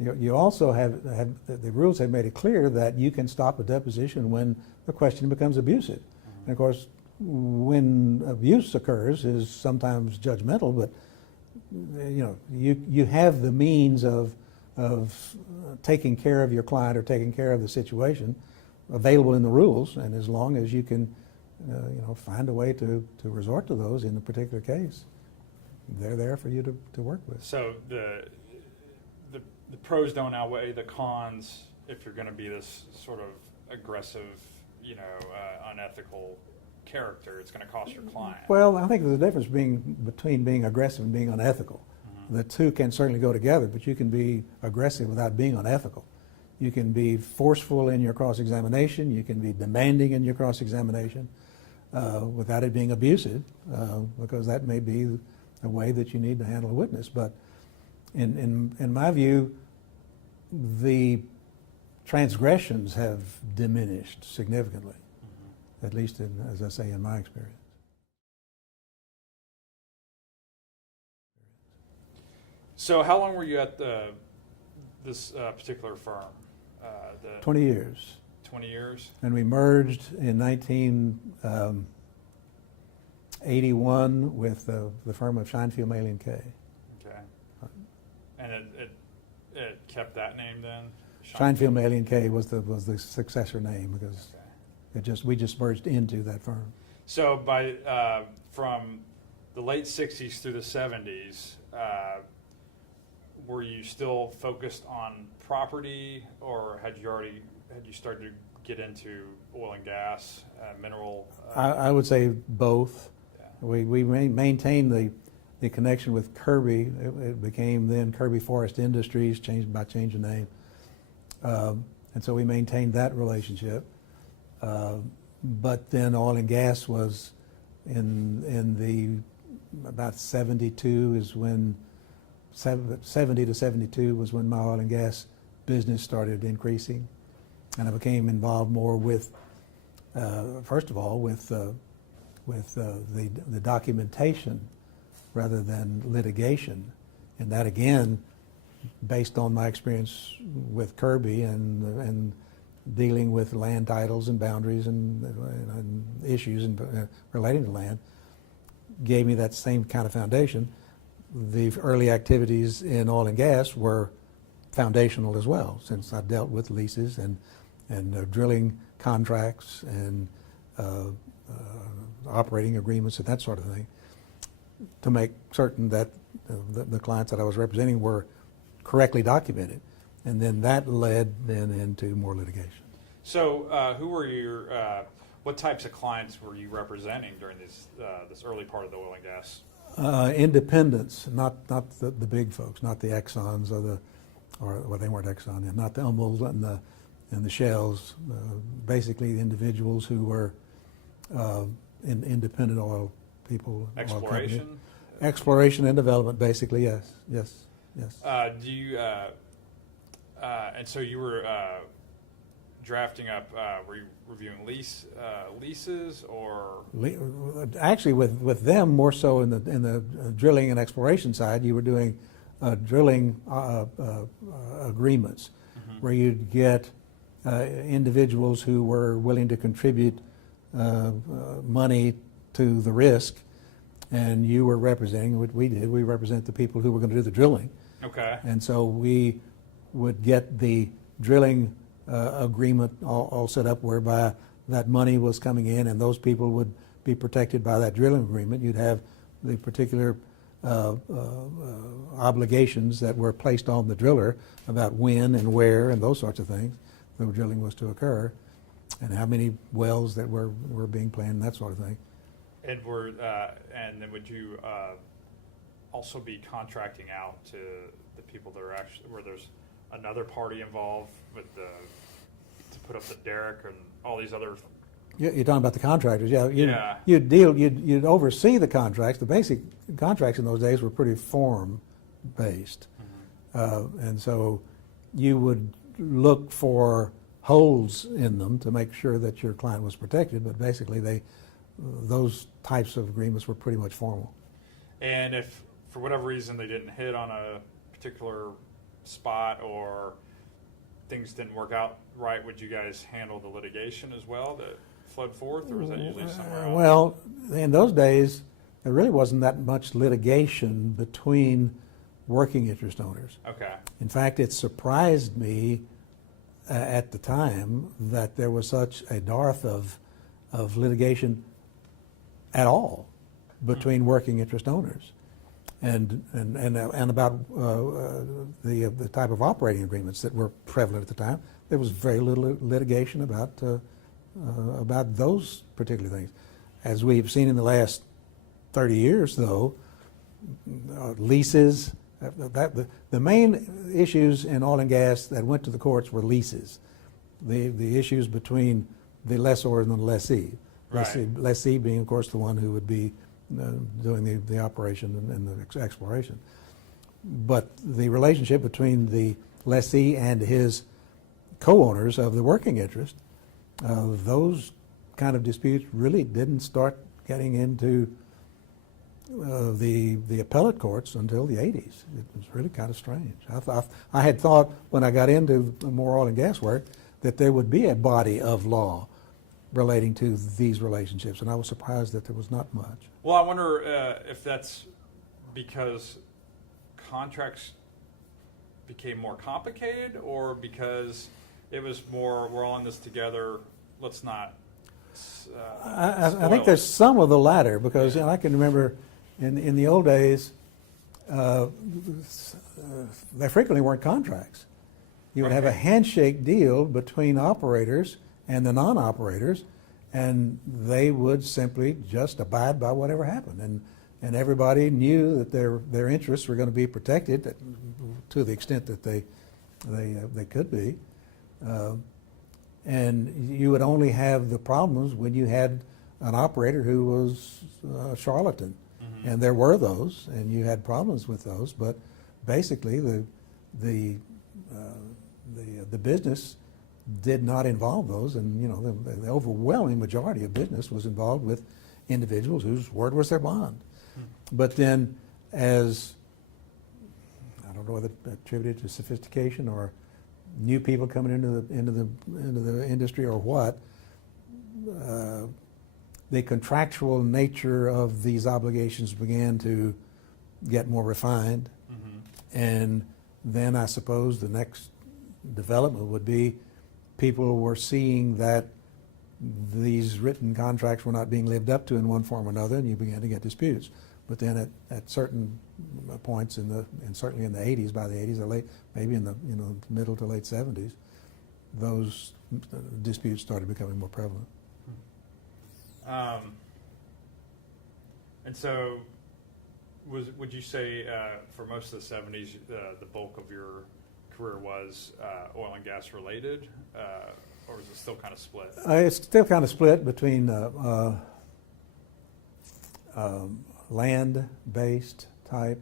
you also have the rules have made it clear that you can stop a deposition when the question becomes abusive. And of course, when abuse occurs is sometimes judgmental, but you have the means of taking care of your client or taking care of the situation available in the rules, and as long as you can find a way to resort to those in a particular case, they're there for you to work with. So the pros don't outweigh the cons if you're going to be this sort of aggressive, unethical character. It's going to cost your client. Well, I think there's a difference between being aggressive and being unethical. The two can certainly go together, but you can be aggressive without being unethical. You can be forceful in your cross-examination. You can be demanding in your cross-examination without it being abusive, because that may be a way that you need to handle a witness. But in my view, the transgressions have diminished significantly, at least as I say, in my experience. So how long were you at this particular firm? 20 years. 20 years? And we merged in 1981 with the firm of Scheinfield, Maley & Kay. Okay. And it kept that name then? Scheinfield, Maley & Kay was the successor name, because we just merged into that firm. So from the late 60s through the 70s, were you still focused on property, or had you started to get into oil and gas, mineral? I would say both. Yeah. We maintained the connection with Kirby. It became then Kirby Forest Industries, changed the name. And so we maintained that relationship. But then oil and gas was in the about 72 is when 70 to 72 was when my oil and gas business started increasing, and I became involved more with, first of all, with the documentation rather than litigation, and that again, based on my experience with Kirby and dealing with land titles and boundaries and issues relating to land, gave me that same kind of foundation. The early activities in oil and gas were foundational as well, since I dealt with leases and drilling contracts and operating agreements and that sort of thing, to make certain that the clients that I was representing were correctly documented. And then that led then into more litigation. So who were what types of clients were you representing during this early part of the oil and gas? Independents, not the big folks, not the Exxons or they weren't Exxon, yeah, not the Hummels and the Shells. Basically, the individuals who were independent oil people. Exploration. Exploration and development, basically, yes. Do you and so you were drafting up? Were you reviewing leases or? Actually, with them more so in the drilling and exploration side, you were doing drilling agreements, where you'd get individuals who were willing to contribute money to the risk, and you were representing what we did. We represent the people who were going to do the drilling. Okay. And so we would get the drilling agreement all set up whereby that money was coming in and those people would be protected by that drilling agreement. You'd have the particular obligations that were placed on the driller about when and where and those sorts of things the drilling was to occur, and how many wells that were being planned and that sort of thing. And and then would you also be contracting out to the people that are actually, where there's another party involved with to put up the derrick and all these other? You're talking about the contractors, yeah. Yeah. You'd oversee the contracts. The basic contracts in those days were pretty form-based, and so you would look for holes in them to make sure that your client was protected. But basically, those types of agreements were pretty much formal. And if for whatever reason they didn't hit on a particular spot or things didn't work out right, would you guys handle the litigation as well that flowed forth, or was that usually somewhere else? Well, in those days, there really wasn't that much litigation between working interest owners. Okay. In fact, it surprised me at the time that there was such a dearth of litigation at all between working interest owners, and about the type of operating agreements that were prevalent at the time. There was very little litigation about those particular things. As we've seen in the last 30 years, though, leases. The main issues in oil and gas that went to the courts were leases. The issues between the lessor and the lessee. Right. Lessee being, of course, the one who would be doing the operation and the exploration. But the relationship between the lessee and his co-owners of the working interest, those kind of disputes really didn't start getting into the appellate courts until the 80s. It was really kind of strange. I had thought when I got into more oil and gas work that there would be a body of law relating to these relationships, and I was surprised that there was not much. Well, I wonder if that's because contracts became more complicated, or because it was more, we're all in this together, let's not I think there's some of the latter, because I can remember in the old days, there frequently weren't contracts. You would have a handshake deal between operators and the non-operators, and they would simply just abide by whatever happened. And everybody knew that their interests were going to be protected to the extent that they could be. And you would only have the problems when you had an operator who was a charlatan. Mm-hmm. And there were those, and you had problems with those, but basically the business did not involve those, and the overwhelming majority of business was involved with individuals whose word was their bond. Mm-hmm. But then, as I don't know whether attributed to sophistication or new people coming into the industry or what, the contractual nature of these obligations began to get more refined. Mm-hmm. And then I suppose the next development would be people were seeing that these written contracts were not being lived up to in one form or another, and you began to get disputes. But then at certain points and certainly in the 80s, by the 80s or maybe in the middle to late 70s, those disputes started becoming more prevalent. And so, would you say for most of the 70s, the bulk of your career was oil and gas related, or is it still kind of split? It's still kind of split between land-based type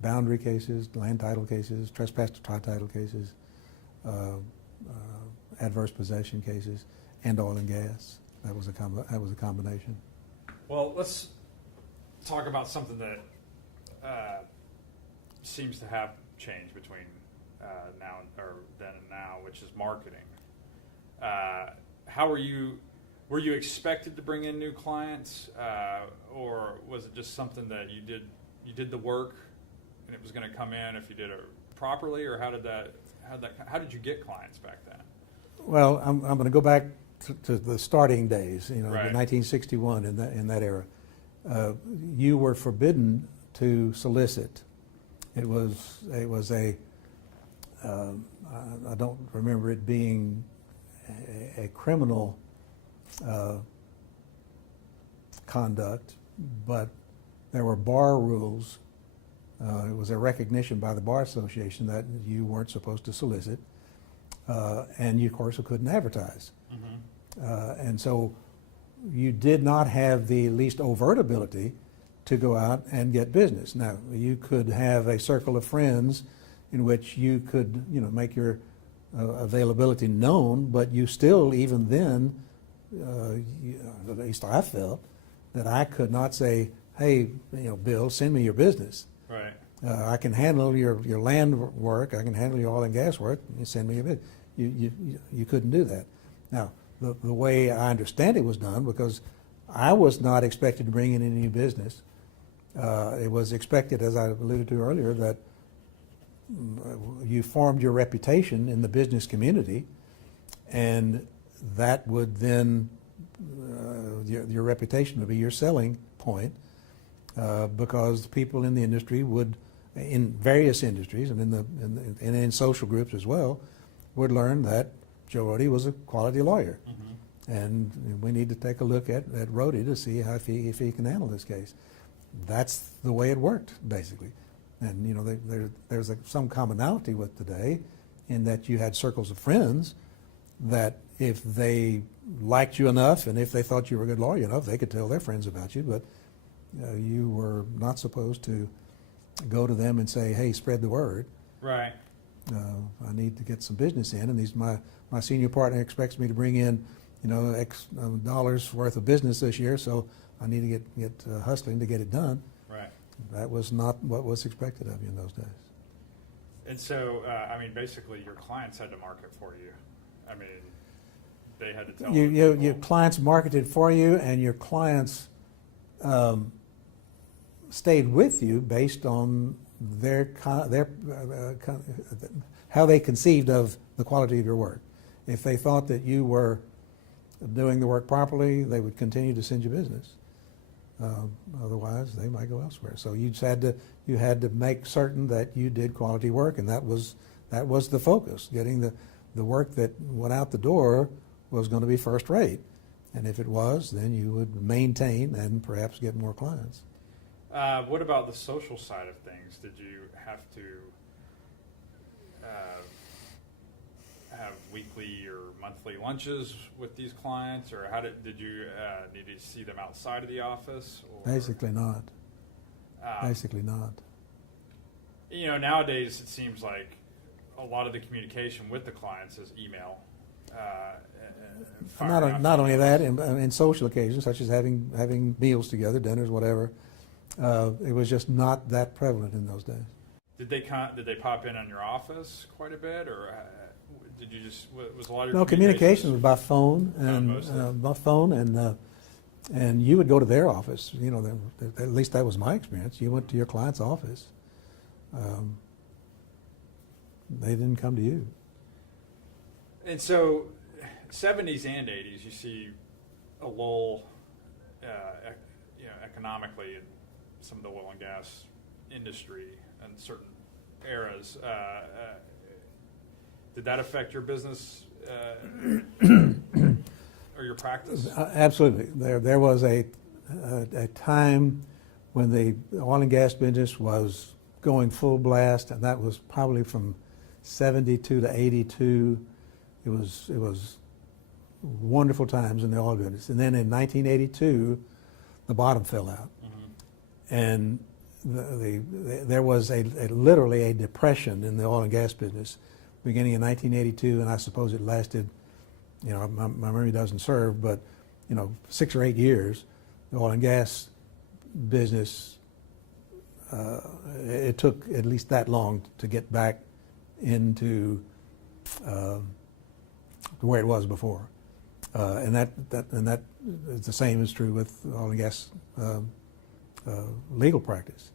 boundary cases, land title cases, trespass to title cases, adverse possession cases, and oil and gas. That was a combination. Well, let's talk about something that seems to have changed between now or then and now, which is marketing. How were you expected to bring in new clients, or was it just something that you did the work and it was going to come in if you did it properly, or how did you get clients back then? Well, I'm going to go back to the starting days, Right. the 1961 in that era. You were forbidden to solicit. It was a I don't remember it being a criminal conduct, but there were bar rules. It was a recognition by the Bar Association that you weren't supposed to solicit, and you, of course, couldn't advertise. Mm-hmm. And so you did not have the least overt ability to go out and get business. Now, you could have a circle of friends in which you could, make your availability known, but you still, even then, at least I felt, that I could not say, hey, Bill, send me your business. Right. I can handle your land work, I can handle your oil and gas work, you send me your business. You couldn't do that. Now, the way I understand it was done, because I was not expected to bring in any new business. It was expected, as I alluded to earlier, that you formed your reputation in the business community, and that would then, your reputation would be your selling point, because people in the industry would, in various industries and in social groups as well, would learn that Joe Roady was a quality lawyer. Mm-hmm. And we need to take a look at Roady to see if he can handle this case. That's the way it worked, basically. And there's some commonality with today, in that you had circles of friends that if they liked you enough and if they thought you were a good lawyer enough, they could tell their friends about you. But you were not supposed to go to them and say, "Hey, spread the word." Right. I need to get some business in, and my senior partner expects me to bring in, X dollars worth of business this year, so I need to get hustling to get it done. Right. That was not what was expected of you in those days. And so, basically, your clients had to market for you. They had to tell Your clients marketed for you, and your clients stayed with you based on how they conceived of the quality of your work. If they thought that you were doing the work properly, they would continue to send you business. Otherwise, they might go elsewhere. So you had to make certain that you did quality work, and that was the focus. Getting the work that went out the door was going to be first rate, and if it was, then you would maintain and perhaps get more clients. What about the social side of things? Did you have to have weekly or monthly lunches with these clients, or did you need to see them outside of the office? Or, Basically not. Basically not. Nowadays it seems like a lot of the communication with the clients is email. Not only that, in social occasions such as having meals together, dinners, whatever, it was just not that prevalent in those days. Did they pop in on your office quite a bit, or did you just was a lot of your No, communication was by phone and you would go to their office. At least that was my experience. You went to your client's office. They didn't come to you. And so, 70s and 80s, you see a lull, economically in some of the oil and gas industry and certain eras. Did that affect your business or your practice? Absolutely. There was a time when the oil and gas business was going full blast, and that was probably from 72 to 82. It was wonderful times in the oil business. And then in 1982, the bottom fell out. Mm-hmm. And there was literally a depression in the oil and gas business beginning in 1982, and I suppose it lasted, my memory doesn't serve, but 6 or 8 years. The oil and gas business, it took at least that long to get back into where it was before, and that is the same is true with oil and gas legal practice,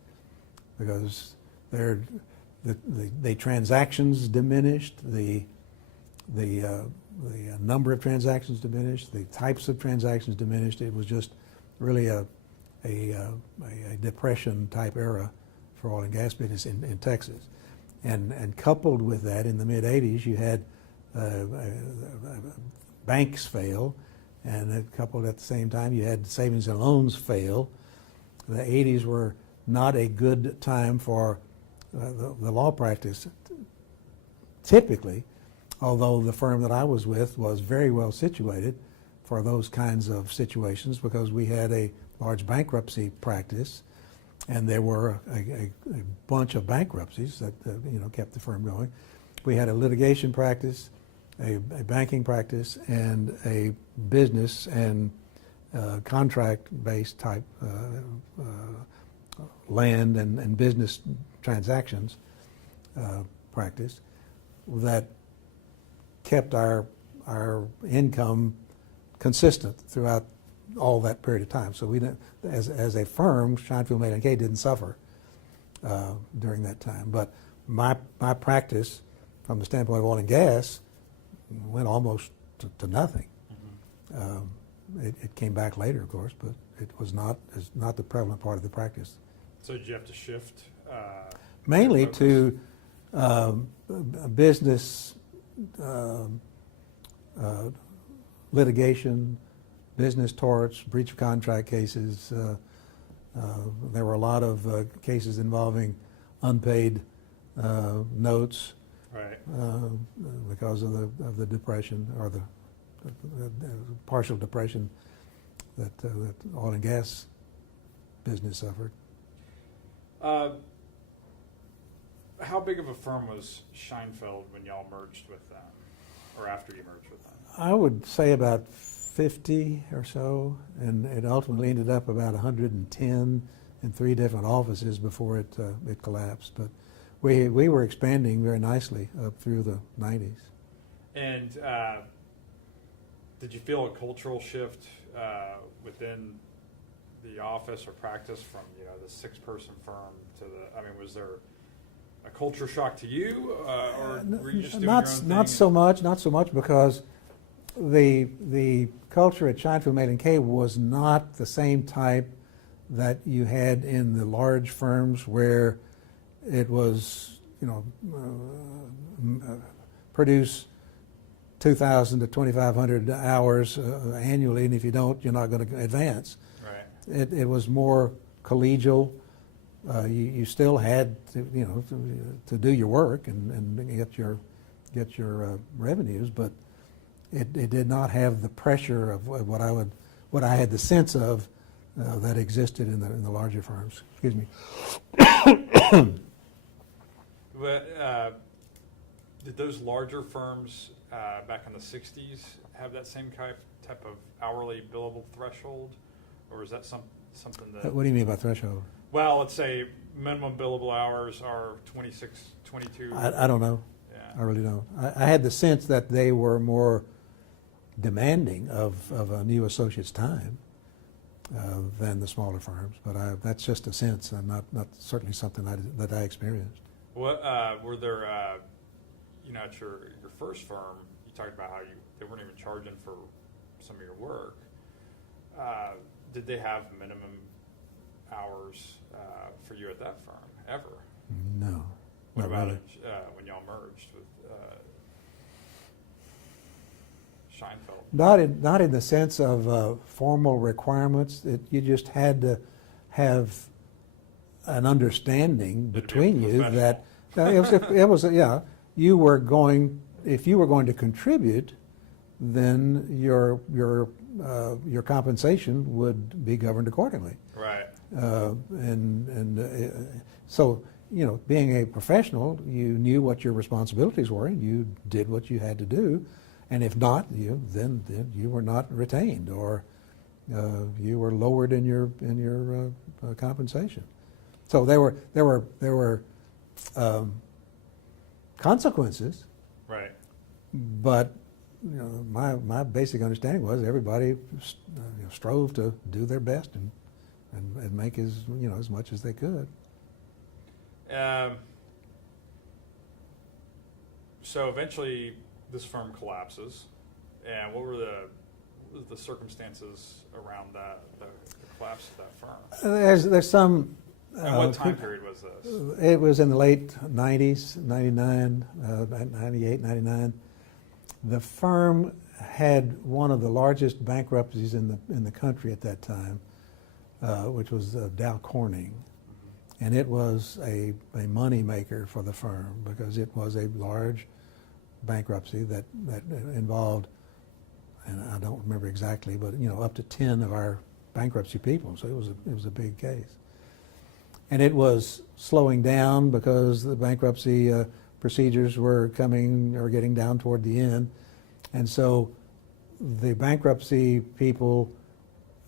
because the transactions diminished, the number of transactions diminished, the types of transactions diminished. It was just really a depression type era for oil and gas business in Texas, and coupled with that, in the mid '80s, you had banks fail, and coupled at the same time, you had savings and loans fail. The '80s were not a good time for the law practice, typically, although the firm that I was with was very well situated for those kinds of situations, because we had a large bankruptcy practice, and there were a bunch of bankruptcies that kept the firm going. We had a litigation practice, a banking practice, and a business and contract-based type land and business transactions practice that kept our income consistent throughout all that period of time. So we didn't, as a firm, Scheinfeld, Mail and Kay didn't suffer during that time. But my practice, from the standpoint of oil and gas, went almost to nothing. Mm-hmm. It came back later, of course, but it was not the prevalent part of the practice. So did you have to shift? Mainly to business litigation, business torts, breach of contract cases. There were a lot of cases involving unpaid notes, right, because of the depression, or the partial depression that oil and gas business suffered. How big of a firm was Scheinfeld when y'all merged with them, or after you merged with them? I would say about 50 or so, and it ultimately ended up about 110 in 3 different offices before it collapsed. But we were expanding very nicely up through the 90s. And did you feel a cultural shift within the office or practice from the 6-person firm to the? I mean, was there a culture shock to you, or were you just doing your own thing? Not so much, because the culture at Scheinfeld, Mail and Kay was not the same type that you had in the large firms, where it was produce 2,000 to 2,500 hours annually, and if you don't, you're not going to advance. Right. It was more collegial. You still had to do your work and get your revenues, but it did not have the pressure of what I had the sense of that existed in the larger firms. Excuse me. But did those larger firms back in the 60s have that same type of hourly billable threshold, or is that something that? What do you mean by threshold? Well, let's say minimum billable hours are 26, 22. I don't know. Yeah. I really don't. I had the sense that they were more demanding of a new associate's time than the smaller firms, but that's just a sense, and not certainly something that I experienced. What were there? At your first firm, you talked about how they weren't even charging for some of your work. Did they have minimum hours for you at that firm ever? No. What not about really. When y'all merged with Scheinfeld? Not in the sense of formal requirements. You just had to have an understanding It'd be between you professional. that it was yeah, you were going, if you were going to contribute, then your compensation would be governed accordingly. Right. So, being a professional, you knew what your responsibilities were, and you did what you had to do, and if not, then you were not retained, or you were lowered in your compensation. So there were consequences, Right. but my basic understanding was everybody strove to do their best and make as much as they could. So eventually, this firm collapses, and what were the circumstances around the collapse of that firm? There's some. And what time period was this? It was in the late 90s, 99, 98, 99. The firm had one of the largest bankruptcies in the country at that time, which was Dow Corning. And it was a money maker for the firm because it was a large bankruptcy that involved, and I don't remember exactly, but up to 10 of our bankruptcy people. So it was a big case. And it was slowing down because the bankruptcy procedures were coming or getting down toward the end. And so the bankruptcy people,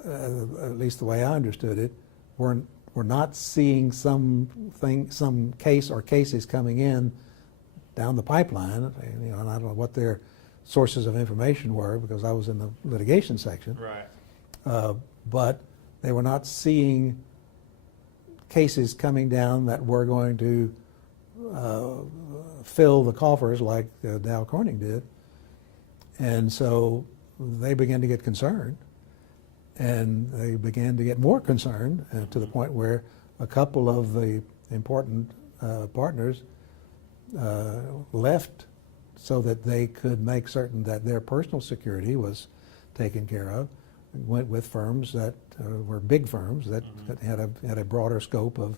at least the way I understood it, were not seeing some case or cases coming in down the pipeline. And I don't know what their sources of information were because I was in the litigation section. Right. But they were not seeing cases coming down that were going to fill the coffers like Dow Corning did. And so they began to get concerned, and they began to get more concerned to the point where a couple of the important partners left so that they could make certain that their personal security was taken care of. Went with firms that were big firms that had a broader scope of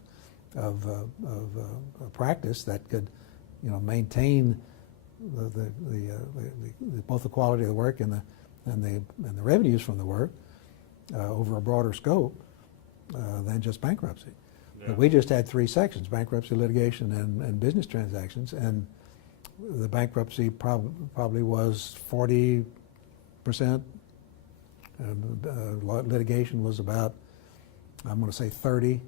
practice that could, maintain both the quality of the work and the revenues from the work over a broader scope than just bankruptcy. Yeah. But we just had three sections: bankruptcy, litigation, and business transactions, and the bankruptcy probably was 40%. Litigation was about, I'm going to say 30,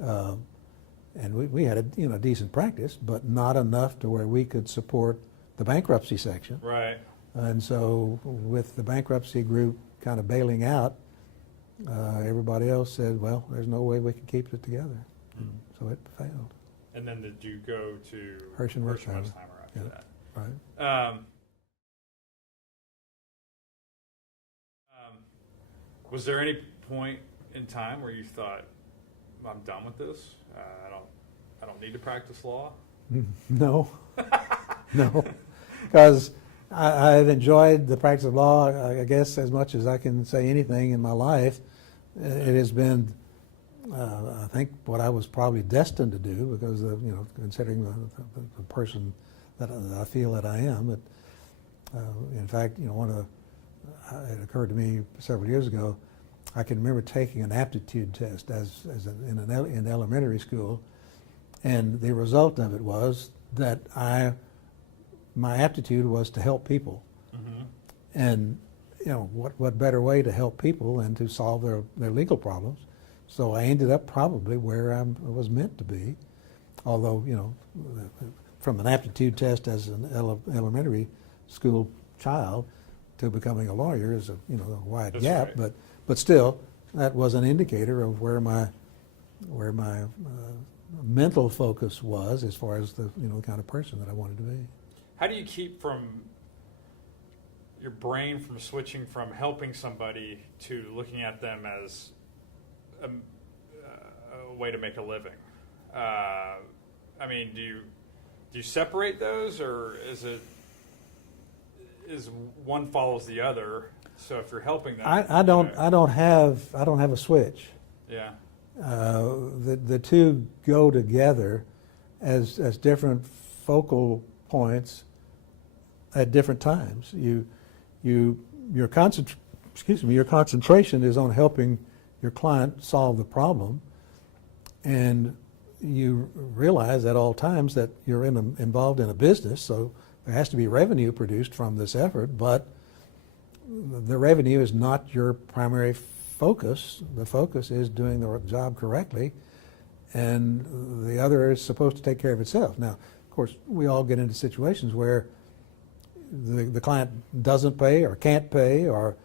and we had a decent practice, but not enough to where we could support the bankruptcy section. Right. And so, with the bankruptcy group kind of bailing out, everybody else said, "Well, there's no way we can keep it together," so it failed. And then did you go to Hirsch and Wertheimer after that? Right. Was there any point in time where you thought, "I'm done with this. I don't need to practice law"? No, no, because I've enjoyed the practice of law, I guess, as much as I can say anything in my life. It has been, I think, what I was probably destined to do because of, considering the person that I feel that I am. But in fact, it occurred to me several years ago. I can remember taking an aptitude test in elementary school, and the result of it was that my aptitude was to help people, and what better way to help people than to solve their legal problems. So I ended up probably where I was meant to be, although from an aptitude test as an elementary school child to becoming a lawyer is a wide That's gap, right. but still that was an indicator of where my mental focus was as far as the kind of person that I wanted to be. How do you keep from your brain from switching from helping somebody to looking at them as a way to make a living? I mean, do you separate those, or is one follows the other? So if you're helping them, I don't have a switch. Yeah. The two go together as different focal points at different times. Your concentration is on helping your client solve the problem, and you realize at all times that you're involved in a business, so there has to be revenue produced from this effort, but the revenue is not your primary focus. The focus is doing the job correctly, and the other is supposed to take care of itself. Now, of course, we all get into situations where the client doesn't pay or can't pay or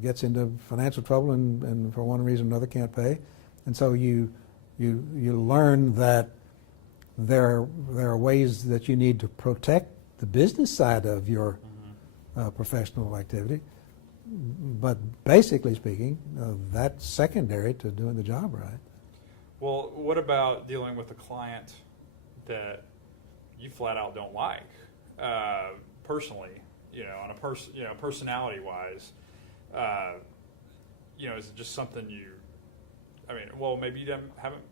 gets into financial trouble and for one reason or another can't pay. And so you learn that there are ways that you need to protect the business side of your professional activity. But basically speaking, that's secondary to doing the job right. Well, what about dealing with a client that you flat out don't like, personally? On a personality-wise, is it just something maybe you haven't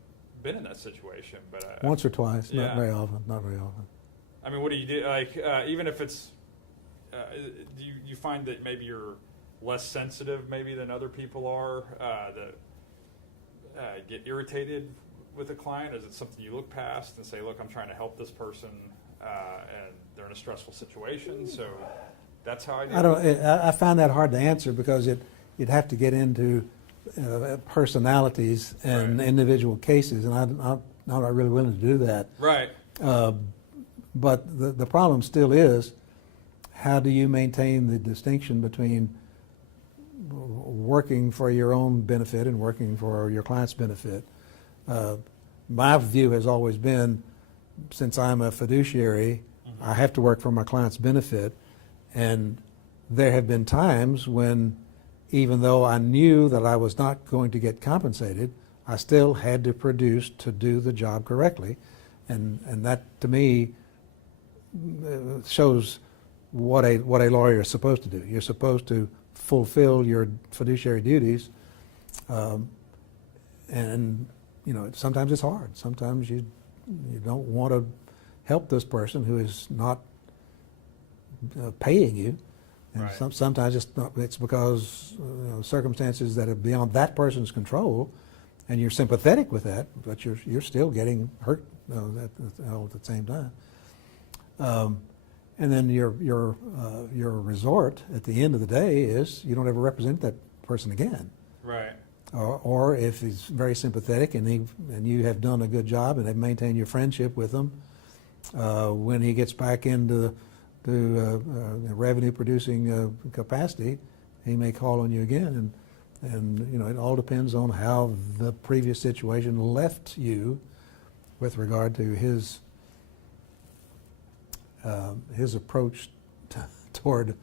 been in that situation, but once or twice, yeah. Not very often. I mean, what do you do? Like, even if it's, do you find that maybe you're less sensitive maybe than other people are that get irritated with a client? Is it something you look past and say, look, I'm trying to help this person and they're in a stressful situation, so that's how I do it? I find that hard to answer because you'd have to get into personalities and right. individual cases, and I'm not really willing to do that. Right. But the problem still is, how do you maintain the distinction between working for your own benefit and working for your client's benefit? My view has always been, since I'm a fiduciary, I have to work for my client's benefit, and there have been times when, even though I knew that I was not going to get compensated, I still had to produce to do the job correctly, and that to me shows what a lawyer is supposed to do. You're supposed to fulfill your fiduciary duties, and sometimes it's hard. Sometimes you don't want to help this person who is not paying you. And right. Sometimes it's because circumstances that are beyond that person's control, and you're sympathetic with that, but you're still getting hurt at the same time. And then your resort at the end of the day is you don't ever represent that person again. Right. Or if he's very sympathetic and you have done a good job and have maintained your friendship with him, when he gets back into revenue producing capacity, he may call on you again, and it all depends on how the previous situation left you with regard to his approach toward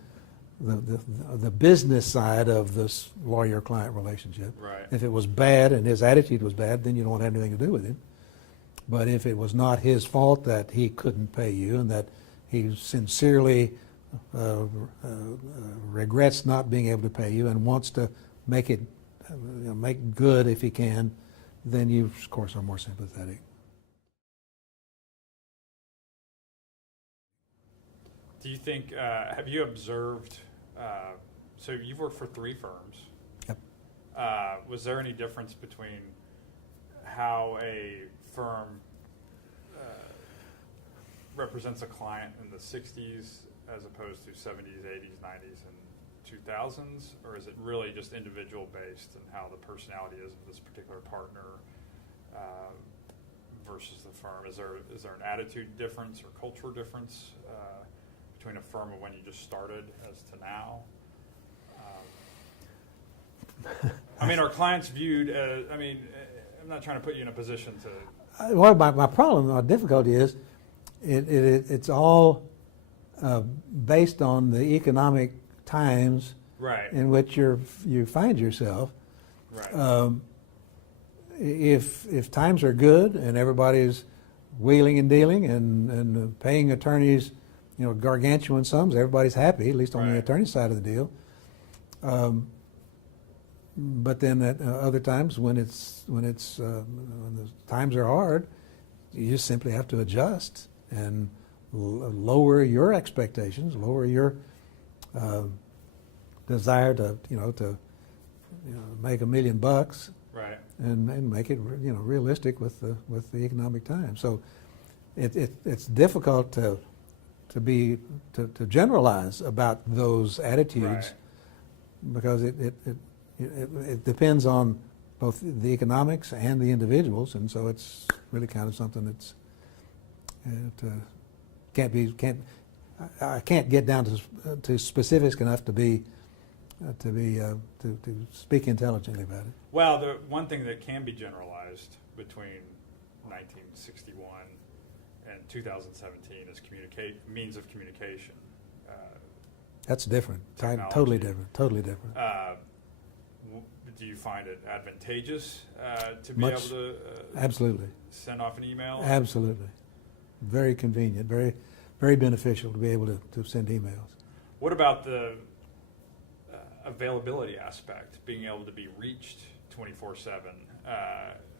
the business side of this lawyer-client relationship. Right. If it was bad and his attitude was bad, then you don't have anything to do with him. But if it was not his fault that he couldn't pay you and that he sincerely regrets not being able to pay you and wants to make it make good if he can, then you, of course, are more sympathetic. Do you think, have you observed, so you've worked for 3 firms. Yep. Was there any difference between how a firm represents a client in the 60s as opposed to 70s, 80s, 90s, and 2000s? Or is it really just individual based and how the personality is of this particular partner versus the firm? Is there an attitude difference or cultural difference between a firm of when you just started as to now? Are clients viewed as, I'm not trying to put you in a position to... Well, my problem, my difficulty is it's all based on the economic times Right. in which you find yourself. Right. If times are good and everybody's wheeling and dealing and paying attorneys, gargantuan sums, everybody's happy, at least on the Right. attorney side of the deal. But then at other times when the times are hard, you just simply have to adjust and lower your expectations, lower your desire to make $1 million, Right. and make it realistic with the economic time. So it's difficult to generalize about those attitudes, Right. because it depends on both the economics and the individuals, and so it's really kind of something that's I can't get down to specifics enough to speak intelligently about it. Well, the one thing that can be generalized between 1961 and 2017 is means of communication. That's different. Technology. Totally different. Totally different. Do you find it advantageous to be Much. able to Absolutely. send off an email? Absolutely. Very convenient. Very, very beneficial to be able to send emails. What about the availability aspect, being able to be reached 24/7,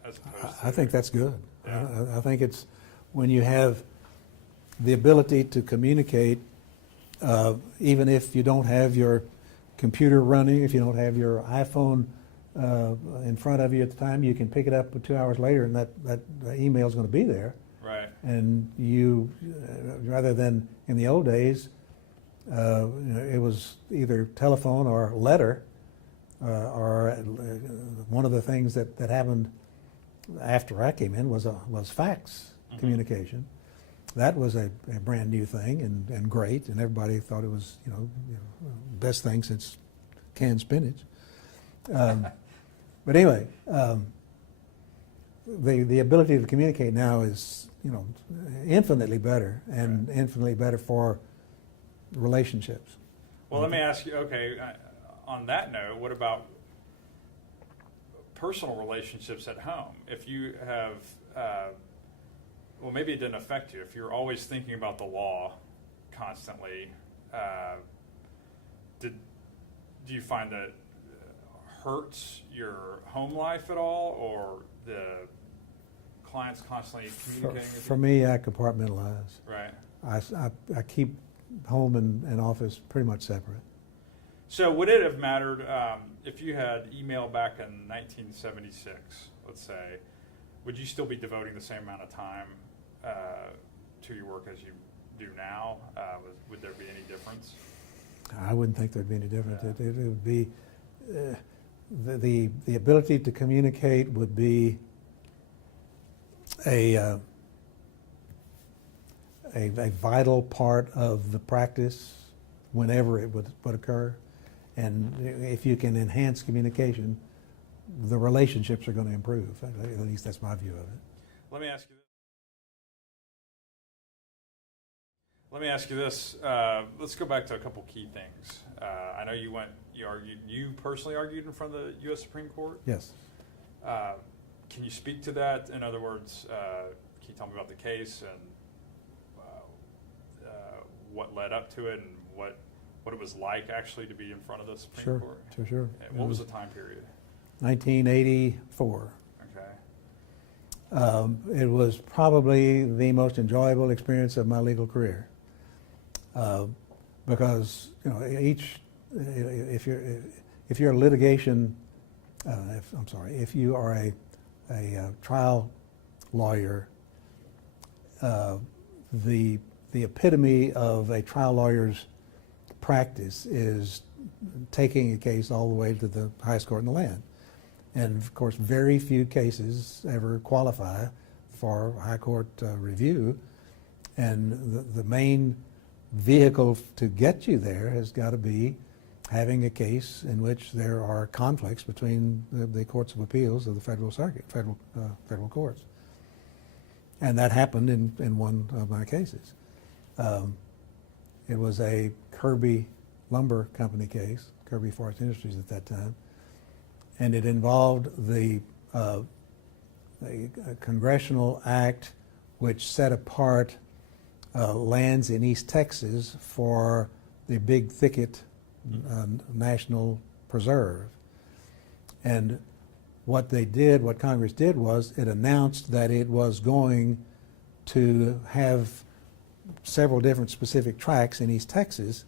as opposed to? I think that's good. Yeah. I think it's when you have the ability to communicate, even if you don't have your computer running, if you don't have your iPhone in front of you at the time, you can pick it up 2 hours later, and that email is going to be there. Right. And you, rather than in the old days, it was either telephone or letter, or one of the things that happened after I came in was fax communication. That was a brand new thing and great, and everybody thought it was best thing since canned spinach. But anyway, the ability to communicate now is infinitely better, and infinitely better for relationships. Well, let me ask you, okay, on that note, what about personal relationships at home? If you have, well, maybe it didn't affect you. If you're always thinking about the law constantly, do you find that hurts your home life at all, or the clients constantly communicating with For you? me, I compartmentalize. Right. I keep home and office pretty much separate. So would it have mattered if you had email back in 1976, let's say, would you still be devoting the same amount of time to your work as you do now? Would there be any difference? I wouldn't think there'd be any difference. Yeah. It would be the ability to communicate would be a vital part of the practice whenever it would occur. And if you can enhance communication, the relationships are going to improve. At least that's my view of it. Let me ask you this. Let's go back to a couple key things. I know you personally argued in front of the U.S. Supreme Court. Yes. Can you speak to that? In other words, can you tell me about the case and what led up to it, and what it was like actually to be in front of the Supreme Court? Sure. And what was the time period? 1984. Okay. It was probably the most enjoyable experience of my legal career, because if you're a litigation, if you are a trial lawyer, the epitome of a trial lawyer's practice is taking a case all the way to the highest court in the land. And of course, very few cases ever qualify for high court review. And the main vehicle to get you there has got to be having a case in which there are conflicts between the courts of appeals of the federal circuit, federal courts. And that happened in one of my cases. It was a Kirby Lumber Company case, Kirby Forest Industries at that time, and it involved the congressional act which set apart lands in East Texas for the Big Thicket National Preserve. And what Congress did was it announced that it was going to have several different specific tracts in East Texas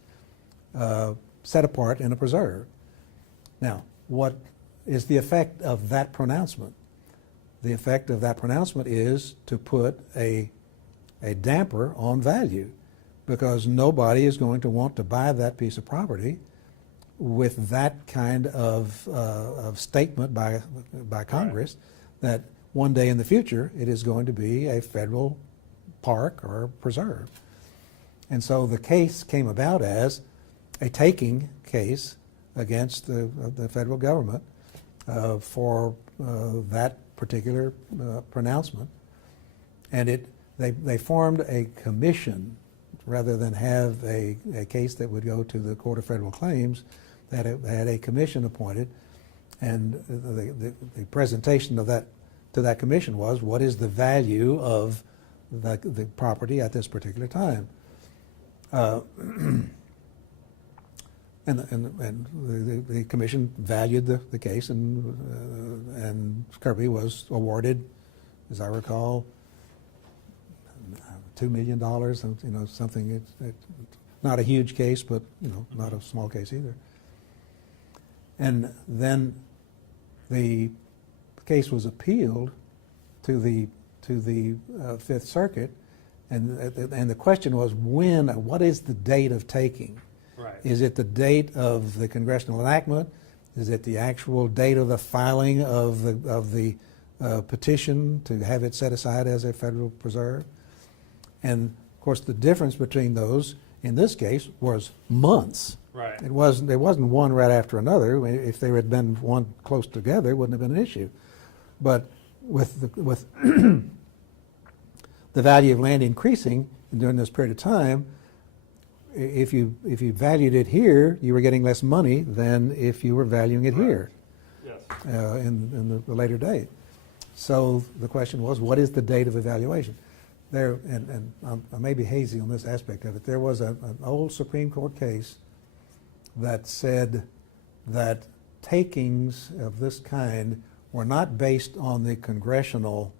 set apart in a preserve. Now, what is the effect of that pronouncement? The effect of that pronouncement is to put a damper on value, because nobody is going to want to buy that piece of property with that kind of statement by Congress that one day in the future it is going to be a federal park or preserve. And so the case came about as a taking case against the federal government for that particular pronouncement. And they formed a commission rather than have a case that would go to the Court of Federal Claims. That had a commission appointed, and the presentation of that to that commission was, what is the value of the property at this particular time? And the commission valued the case, and Kirby was awarded, as I recall, $2 million. Something. It's not a huge case, but not a small case either. And then the case was appealed to the Fifth Circuit, and the question was what is the date of taking? Right. Is it the date of the congressional enactment? Is it the actual date of the filing of the petition to have it set aside as a federal preserve? And of course, the difference between those in this case was months. Right. It wasn't one right after another. If there had been one close together, it wouldn't have been an issue. But with the value of land increasing during this period of time, if you valued it here, you were getting less money than if you were valuing it here. Yes. In the later date. So the question was, what is the date of evaluation? There, and I may be hazy on this aspect of it. There was an old Supreme Court case that said that takings of this kind were not based on the congressional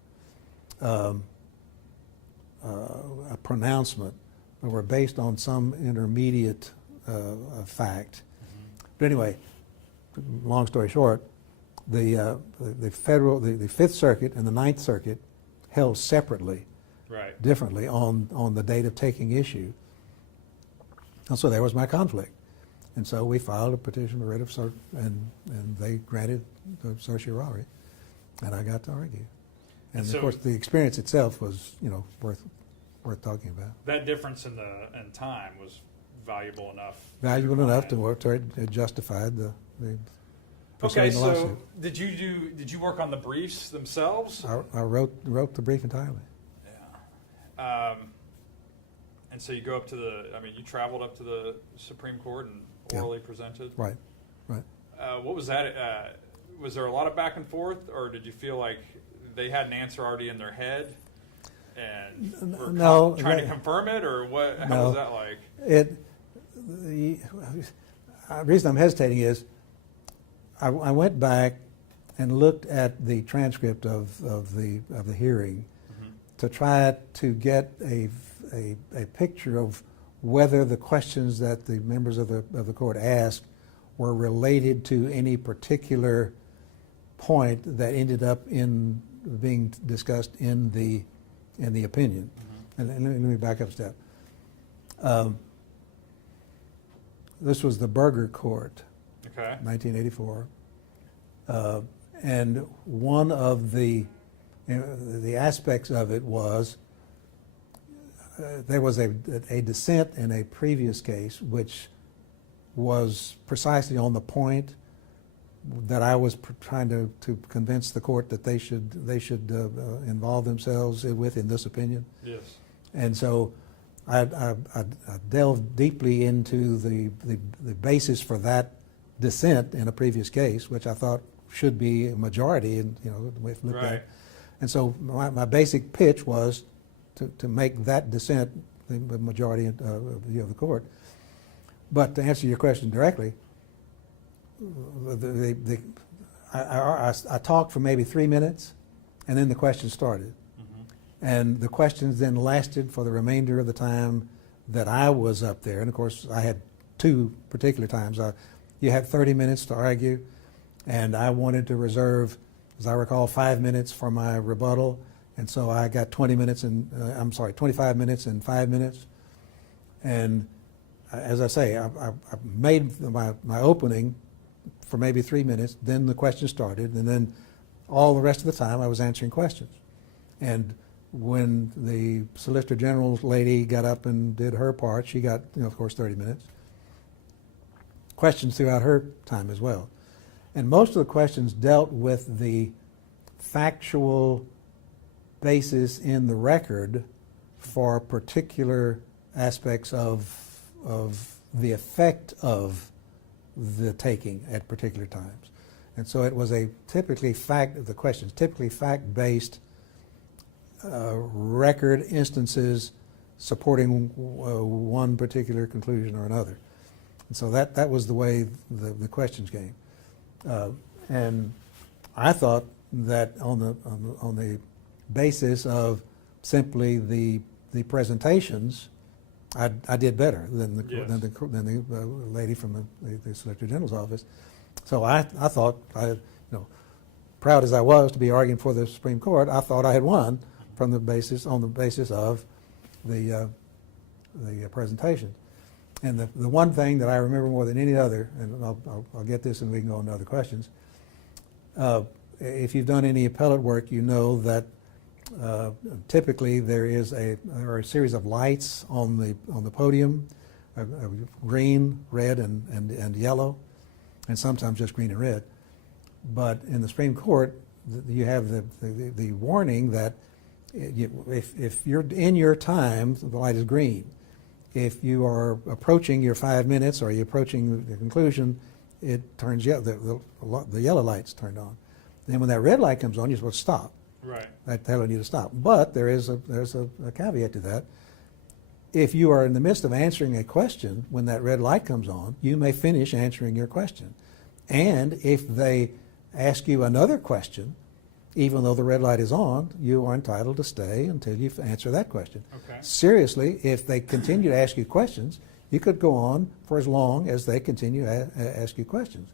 pronouncement, but were based on some intermediate fact. But anyway, long story short, the Fifth Circuit and the Ninth Circuit held separately, Right. differently on the date of taking issue. And so there was my conflict. And so we filed a petition for writ of cert, and they granted the certiorari, and I got to argue. And So- of course, the experience itself was, worth talking about. That difference in time was valuable enough. Valuable enough to it justified the Okay, pursuing the so lawsuit. did you work on the briefs themselves? I wrote the brief entirely. Yeah. And so you go up to you traveled up to the Supreme Court and orally presented? Right. What was that? Was there a lot of back and forth, or did you feel like they had an answer already in their head and were trying to confirm it, or what? How was that like? The reason I'm hesitating is I went back and looked at the transcript of the hearing to try to get a picture of whether the questions that the members of the court asked were related to any particular point that ended up in being discussed in the opinion. And let me back up a step. This was the Berger Court, Okay. 1984, and one of the aspects of it was there was a dissent in a previous case which was precisely on the point that I was trying to convince the court that they should involve themselves with in this opinion. Yes. And so I delved deeply into the basis for that dissent in a previous case, which I thought should be a majority, and we've looked at. And so my basic pitch was to make that dissent the majority of the court. But to answer your question directly, I talked for maybe 3 minutes, and then the questions started. And the questions then lasted for the remainder of the time that I was up there. And of course, I had 2 particular times. You had 30 minutes to argue, and I wanted to reserve, as I recall, 5 minutes for my rebuttal. And so I got 25 minutes and 5 minutes. And as I say, I made my opening for maybe 3 minutes, then the question started, and then all the rest of the time I was answering questions. And when the Solicitor General's lady got up and did her part, she got, of course, 30 minutes. Questions throughout her time as well. And most of the questions dealt with the factual basis in the record for particular aspects of the effect of the taking at particular times. And so it was the questions typically fact-based record instances supporting one particular conclusion or another. And so that was the way the questions came. And I thought that on the basis of simply the presentations, I did better than the lady from the Solicitor General's office. So I thought, proud as I was to be arguing for the Supreme Court, I thought I had won on the basis of the presentation. And the one thing that I remember more than any other, and I'll get this and we can go on to other questions. If you've done any appellate work, you know that typically there are a series of lights on the podium, green, red, and yellow, and sometimes just green and red. But in the Supreme Court, you have the warning that if you're in your time, the light is green. If you are approaching your 5 minutes or you're approaching the conclusion, it turns yellow. The yellow light's turned on. Then when that red light comes on, you're supposed to stop. Right. That's telling you to stop. But there's a caveat to that. If you are in the midst of answering a question, when that red light comes on, you may finish answering your question. And if they ask you another question, even though the red light is on, you are entitled to stay until you answer that question. Okay. Seriously, if they continue to ask you questions, you could go on for as long as they continue to ask you questions.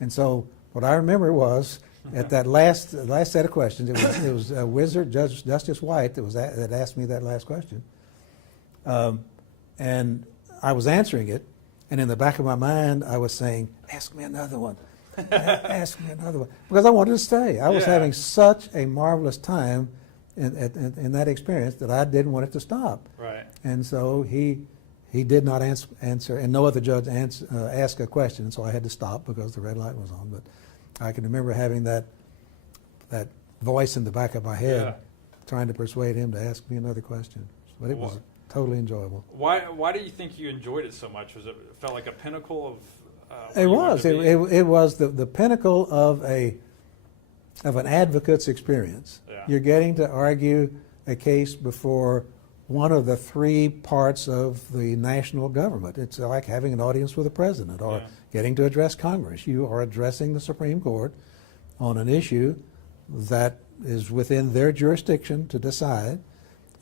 And so what I remember was at that last set of questions, it was Wizard Justice White that asked me that last question. And I was answering it, and in the back of my mind, I was saying, ask me another one. Ask me another one. Because I wanted to stay. I was having such a marvelous time in that experience that I didn't want it to stop. Right. And so he did not answer, and no other judge asked a question, so I had to stop because the red light was on. But I can remember having that voice in the back of my head trying to persuade him to ask me another question. But it was totally enjoyable. Why do you think you enjoyed it so much? Was it felt like a pinnacle of? It was. It was the pinnacle of an advocate's experience. Yeah. You're getting to argue a case before one of the 3 parts of the national government. It's like having an audience with the president or getting to address Congress. You are addressing the Supreme Court on an issue that is within their jurisdiction to decide,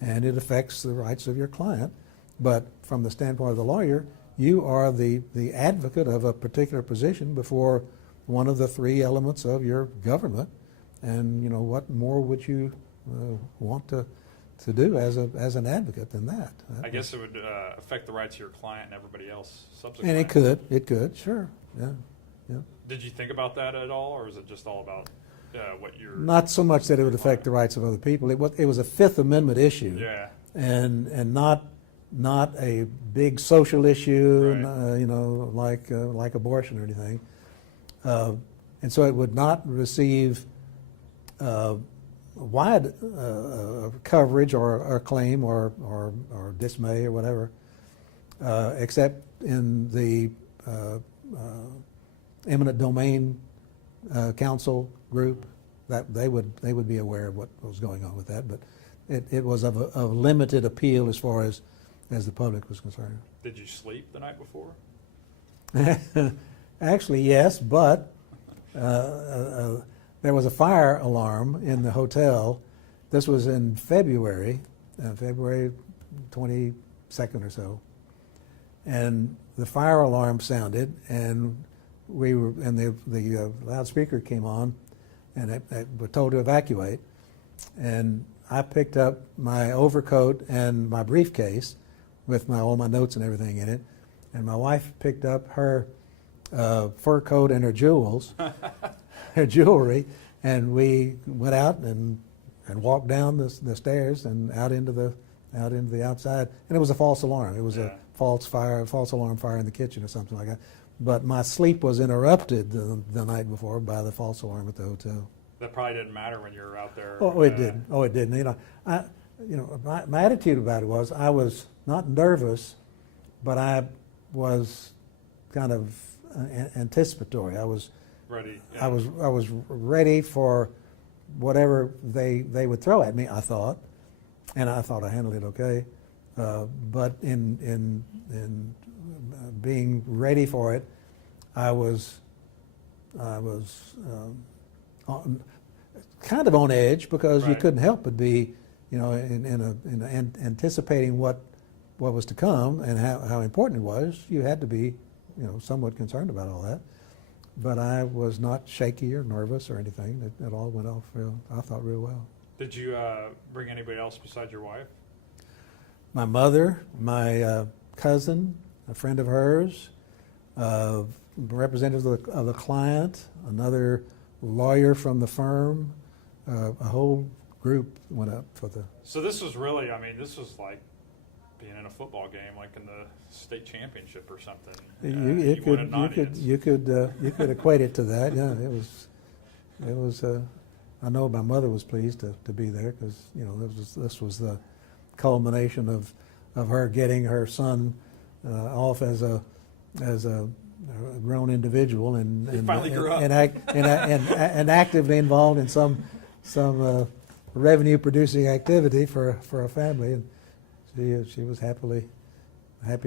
and it affects the rights of your client. But from the standpoint of the lawyer, you are the advocate of a particular position before one of the 3 elements of your government. And what more would you want to do as an advocate than that? I guess it would affect the rights of your client and everybody else subsequently. And it could, sure, yeah. Did you think about that at all, or is it just all about what you're? Not so much that it would affect the rights of other people. It was a Fifth Amendment issue, and not a big social issue, right. Like abortion or anything. And so it would not receive wide coverage or claim or dismay or whatever, except in the eminent domain council group, that they would be aware of what was going on with that, but it was of limited appeal as far as the public was concerned. Did you sleep the night before? Actually, yes, but there was a fire alarm in the hotel. This was in February 22nd or so, and the fire alarm sounded, and the loudspeaker came on, and we're told to evacuate. And I picked up my overcoat and my briefcase with all my notes and everything in it, and my wife picked up her fur coat and her jewels, her jewelry, and we went out and walked down the stairs and out into the outside. And it was a false alarm. It was a false alarm fire in the kitchen or something like that. But my sleep was interrupted the night before by the false alarm at the hotel. That probably didn't matter when you were out there. Oh, it did. Oh, it didn't. My attitude about it was I was not nervous, but I was kind of anticipatory. I was ready. Yeah. I was ready for whatever they would throw at me, I thought, and I thought I handled it okay. But in being ready for it, I was kind of on edge, because you couldn't help but be, in anticipating what was to come and how important it was. You had to be, somewhat concerned about all that. But I was not shaky or nervous or anything. It all went off I thought, real well. Did you bring anybody else besides your wife? My mother, my cousin, a friend of hers, representatives of the client, another lawyer from the firm, a whole group went up for the... So this was really, this was like being in a football game, like in the state championship or something. You could equate it to that. Yeah, it was. I know my mother was pleased to be there, because this was the culmination of her getting her son off as a grown individual and finally grew up. and actively involved in some revenue producing activity for a family, and she was happy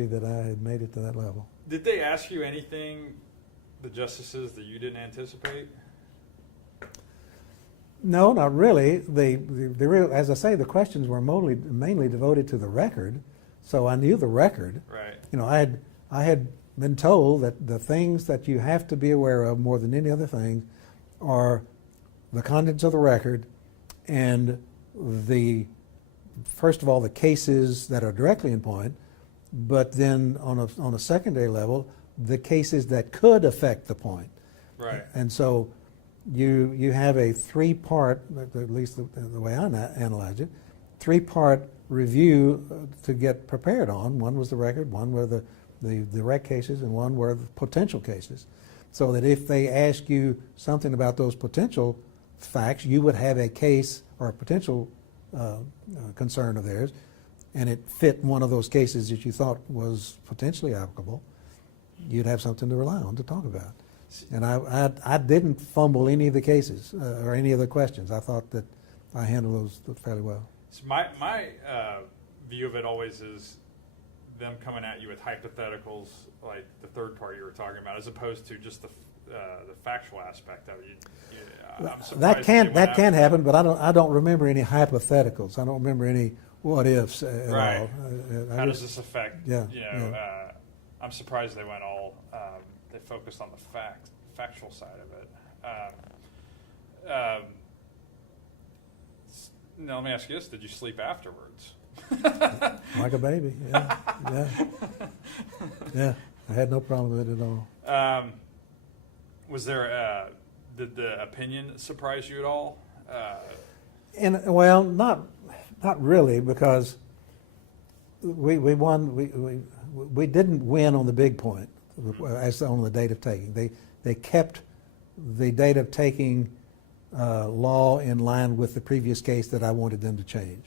that I had made it to that level. Did they ask you anything, the justices, that you didn't anticipate? No, not really. As I say, the questions were mainly devoted to the record, so I knew the record. Right. I had been told that the things that you have to be aware of more than any other thing are the contents of the record, and first of all, the cases that are directly in point, but then on a secondary level, the cases that could affect the point. Right. And so you have a three-part, at least the way I analyzed it, three-part review to get prepared on. One was the record, one were the direct cases, and one were the potential cases. So that if they ask you something about those potential facts, you would have a case or a potential concern of theirs, and it fit one of those cases that you thought was potentially applicable, you'd have something to rely on to talk about. And I didn't fumble any of the cases or any of the questions. I thought that I handled those fairly well. So my view of it always is them coming at you with hypotheticals, like the third part you were talking about, as opposed to just the factual aspect of it. That can happen, but I don't remember any hypotheticals. I don't remember any what ifs at all. How does this affect? Yeah. I'm surprised they went all. They focused on the factual side of it. Now let me ask you this: did you sleep afterwards? Like a baby. Yeah. I had no problem with it at all. Was there? Did the opinion surprise you at all? Well, not really, because we won. We didn't win on the big point, as on the date of taking. They kept the date of taking law in line with the previous case that I wanted them to change.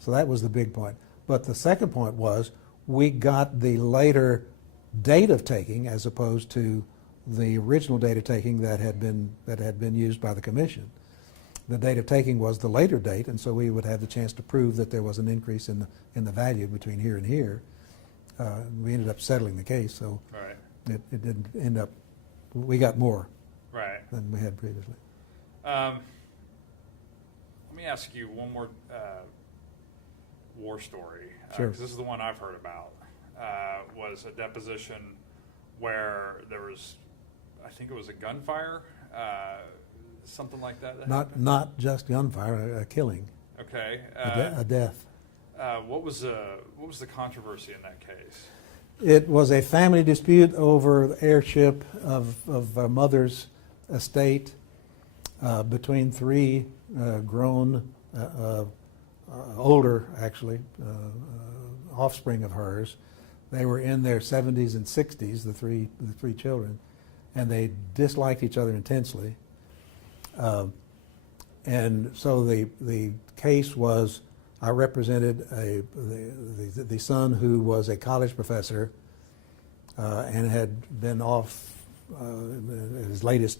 So that was the big point. But the second point was we got the later date of taking as opposed to the original date of taking that had been used by the commission. The date of taking was the later date, and so we would have the chance to prove that there was an increase in the value between here and here. We ended up settling the case, so Right. it didn't end up. We got more Right. than we had previously. Let me ask you one more war story. Sure. 'Cause this is the one I've heard about. Was a deposition where there was, I think it was a gunfire, something like that. Not just gunfire, a killing, Okay. a death. What was the controversy in that case? It was a family dispute over the heirship of our mother's estate between three grown, older actually, offspring of hers. They were in their 70s and 60s, the three children, and they disliked each other intensely. And so the case was, I represented the son who was a college professor and had been off. His latest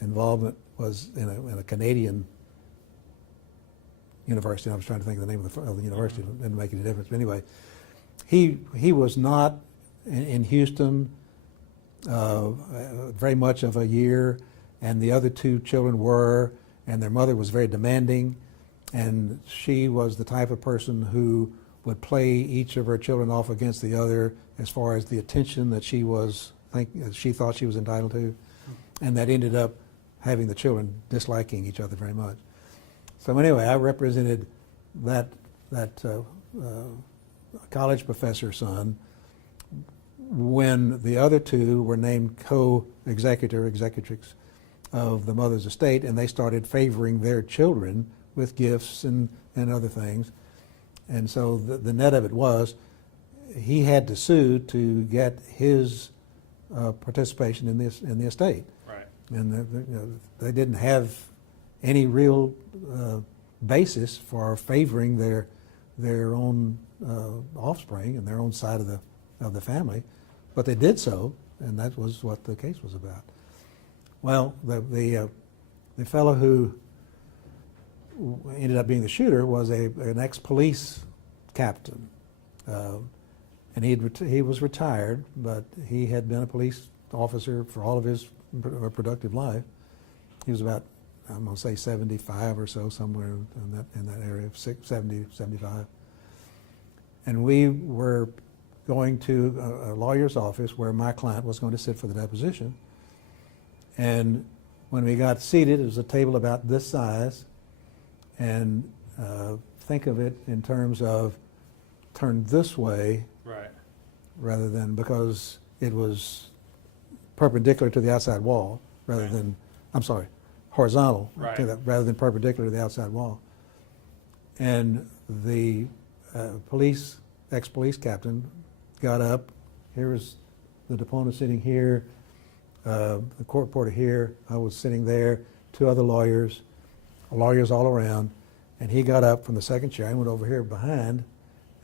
involvement was in a Canadian university. I was trying to think of the name of the university. It didn't make any difference. But anyway, he was not in Houston very much of a year, and the other two children were, and their mother was very demanding, and she was the type of person who would play each of her children off against the other as far as the attention that she thought she was entitled to, and that ended up having the children disliking each other very much. So anyway, I represented that college professor son when the other two were named executrix of the mother's estate, and they started favoring their children with gifts and other things. And so the net of it was he had to sue to get his participation in the estate. Right. And they didn't have any real basis for favoring their own offspring and their own side of the family, but they did so, and that was what the case was about. Well, the fellow who ended up being the shooter was an ex-police captain, and he was retired, but he had been a police officer for all of his productive life. He was about, I'm going to say 75 or so, somewhere in that area, 70, 75. And we were going to a lawyer's office where my client was going to sit for the deposition. And when we got seated, it was a table about this size, and think of it in terms of turned this way, Right. rather than, because it was perpendicular to the outside wall, rather Right. than, I'm sorry, horizontal, Right. to that, rather than perpendicular to the outside wall. And the ex-police captain got up. Here was the deponent sitting here, the court reporter here. I was sitting there, two other lawyers all around, and he got up from the second chair and went over here behind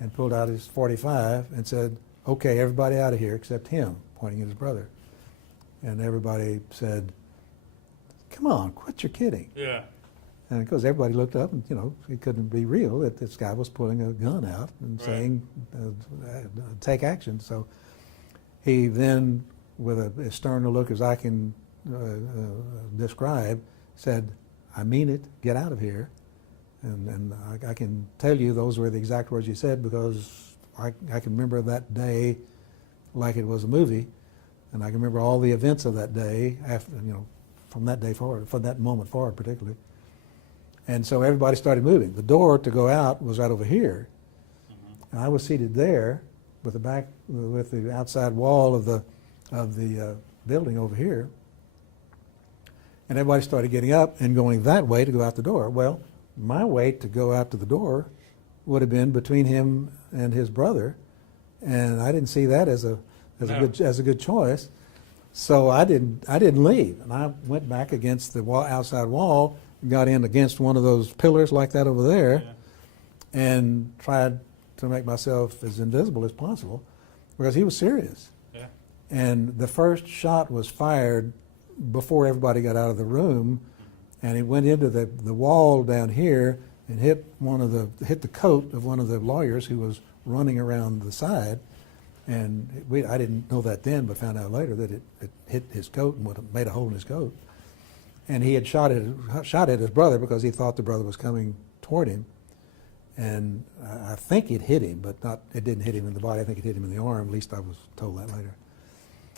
and pulled out his .45 and said, "Okay, everybody out of here except him," pointing at his brother. And everybody said, "Come on, quit your kidding." Yeah. And of course, everybody looked up, and it couldn't be real that this guy was pulling a gun out and Right. saying, "Take action." So he then, with as stern a look as I can describe, said, "I mean it. Get out of here." And I can tell you those were the exact words he said, because I can remember that day like it was a movie, and I can remember all the events of that day after, from that day forward, from that moment forward particularly. And so everybody started moving. The door to go out was right over here, and I was seated there with the outside wall of the building over here. And everybody started getting up and going that way to go out the door. Well, my way to go out to the door would have been between him and his brother, and I didn't see that as a good choice. So I didn't leave, and I went back against the outside wall, got in against one of those pillars like that over there, and tried to make myself as invisible as possible, because he was serious. Yeah. And the first shot was fired before everybody got out of the room, and it went into the wall down here and hit the coat of one of the lawyers who was running around the side. And I didn't know that then, but found out later that it hit his coat and made a hole in his coat. And he had shot at his brother because he thought the brother was coming toward him. And I think it hit him, but it didn't hit him in the body. I think it hit him in the arm. At least I was told that later.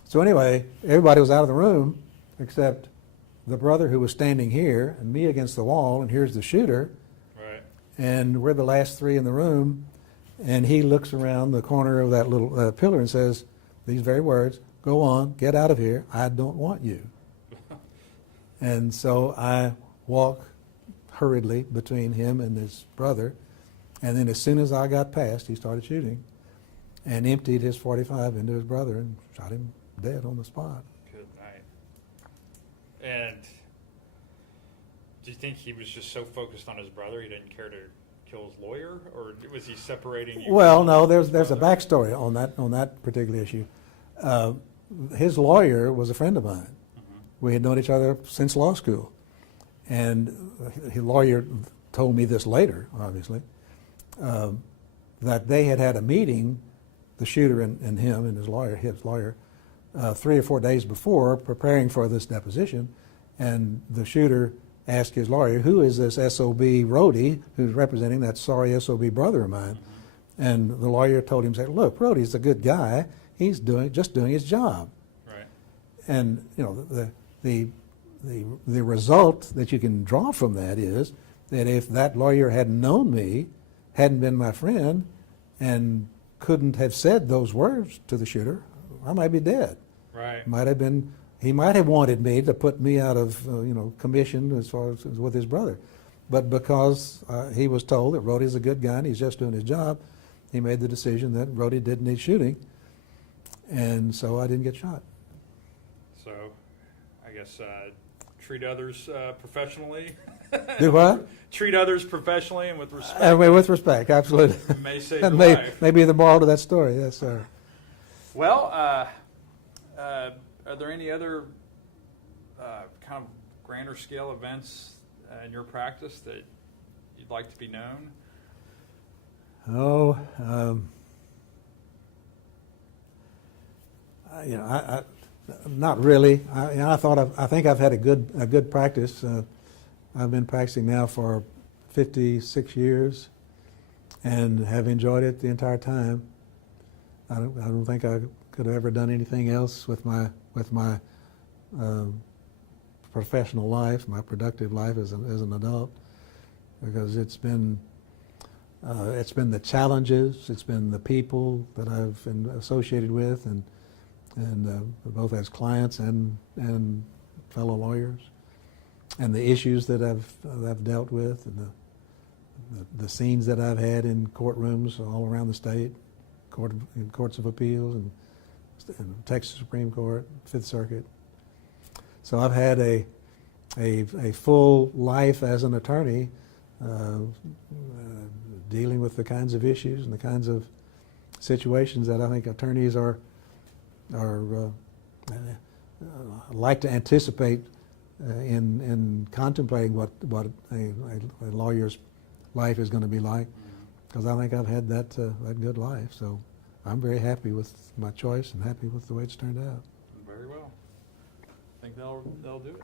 So anyway, everybody was out of the room except the brother who was standing here and me against the wall, and here's the shooter. Right. And we're the last three in the room. And he looks around the corner of that little pillar and says these very words, "Go on, get out of here. I don't want you." And so I walk hurriedly between him and his brother. And then as soon as I got past, he started shooting and emptied his .45 into his brother and shot him dead on the spot. Good night. And do you think he was just so focused on his brother he didn't care to kill his lawyer, or was he separating you? Well, no, there's a backstory on that particular issue. His lawyer was a friend of mine. Mm-hmm. We had known each other since law school, and his lawyer told me this later, obviously, that they had a meeting, the shooter and him and his lawyer, 3 or 4 days before, preparing for this deposition, and the shooter asked his lawyer, "Who is this SOB Roady who's representing that sorry SOB brother of mine?" Mm-hmm. And the lawyer told him, "Look, Roady's a good guy. He's just doing his job." Right. And the result that you can draw from that is that if that lawyer hadn't known me, hadn't been my friend, and couldn't have said those words to the shooter, I might be dead. Right. He might have wanted me to put me out of commission as far as with his brother, but because he was told that Roady's a good guy and he's just doing his job, he made the decision that Roady didn't need shooting, and so I didn't get shot. So, I guess treat others professionally. Do what? Treat others professionally and with respect. With respect, absolutely. May save That your life. may be the moral to that story. Yes, sir. Well, are there any other kind of grander scale events in your practice that you'd like to be known? Oh, not really. I think I've had a good practice. I've been practicing now for 56 years, and have enjoyed it the entire time. I don't think I could have ever done anything else with my professional life, my productive life as an adult, because it's been the challenges, it's been the people that I've been associated with, and both as clients and fellow lawyers, and the issues that I've dealt with, and the scenes that I've had in courtrooms all around the state, in courts of appeals and Texas Supreme Court, Fifth Circuit. So I've had a full life as an attorney, dealing with the kinds of issues and the kinds of situations that I think attorneys are like to anticipate in contemplating what a lawyer's life is going to be like, because I think I've had that good life. So I'm very happy with my choice and happy with the way it's turned out. Very well. I think they'll do it.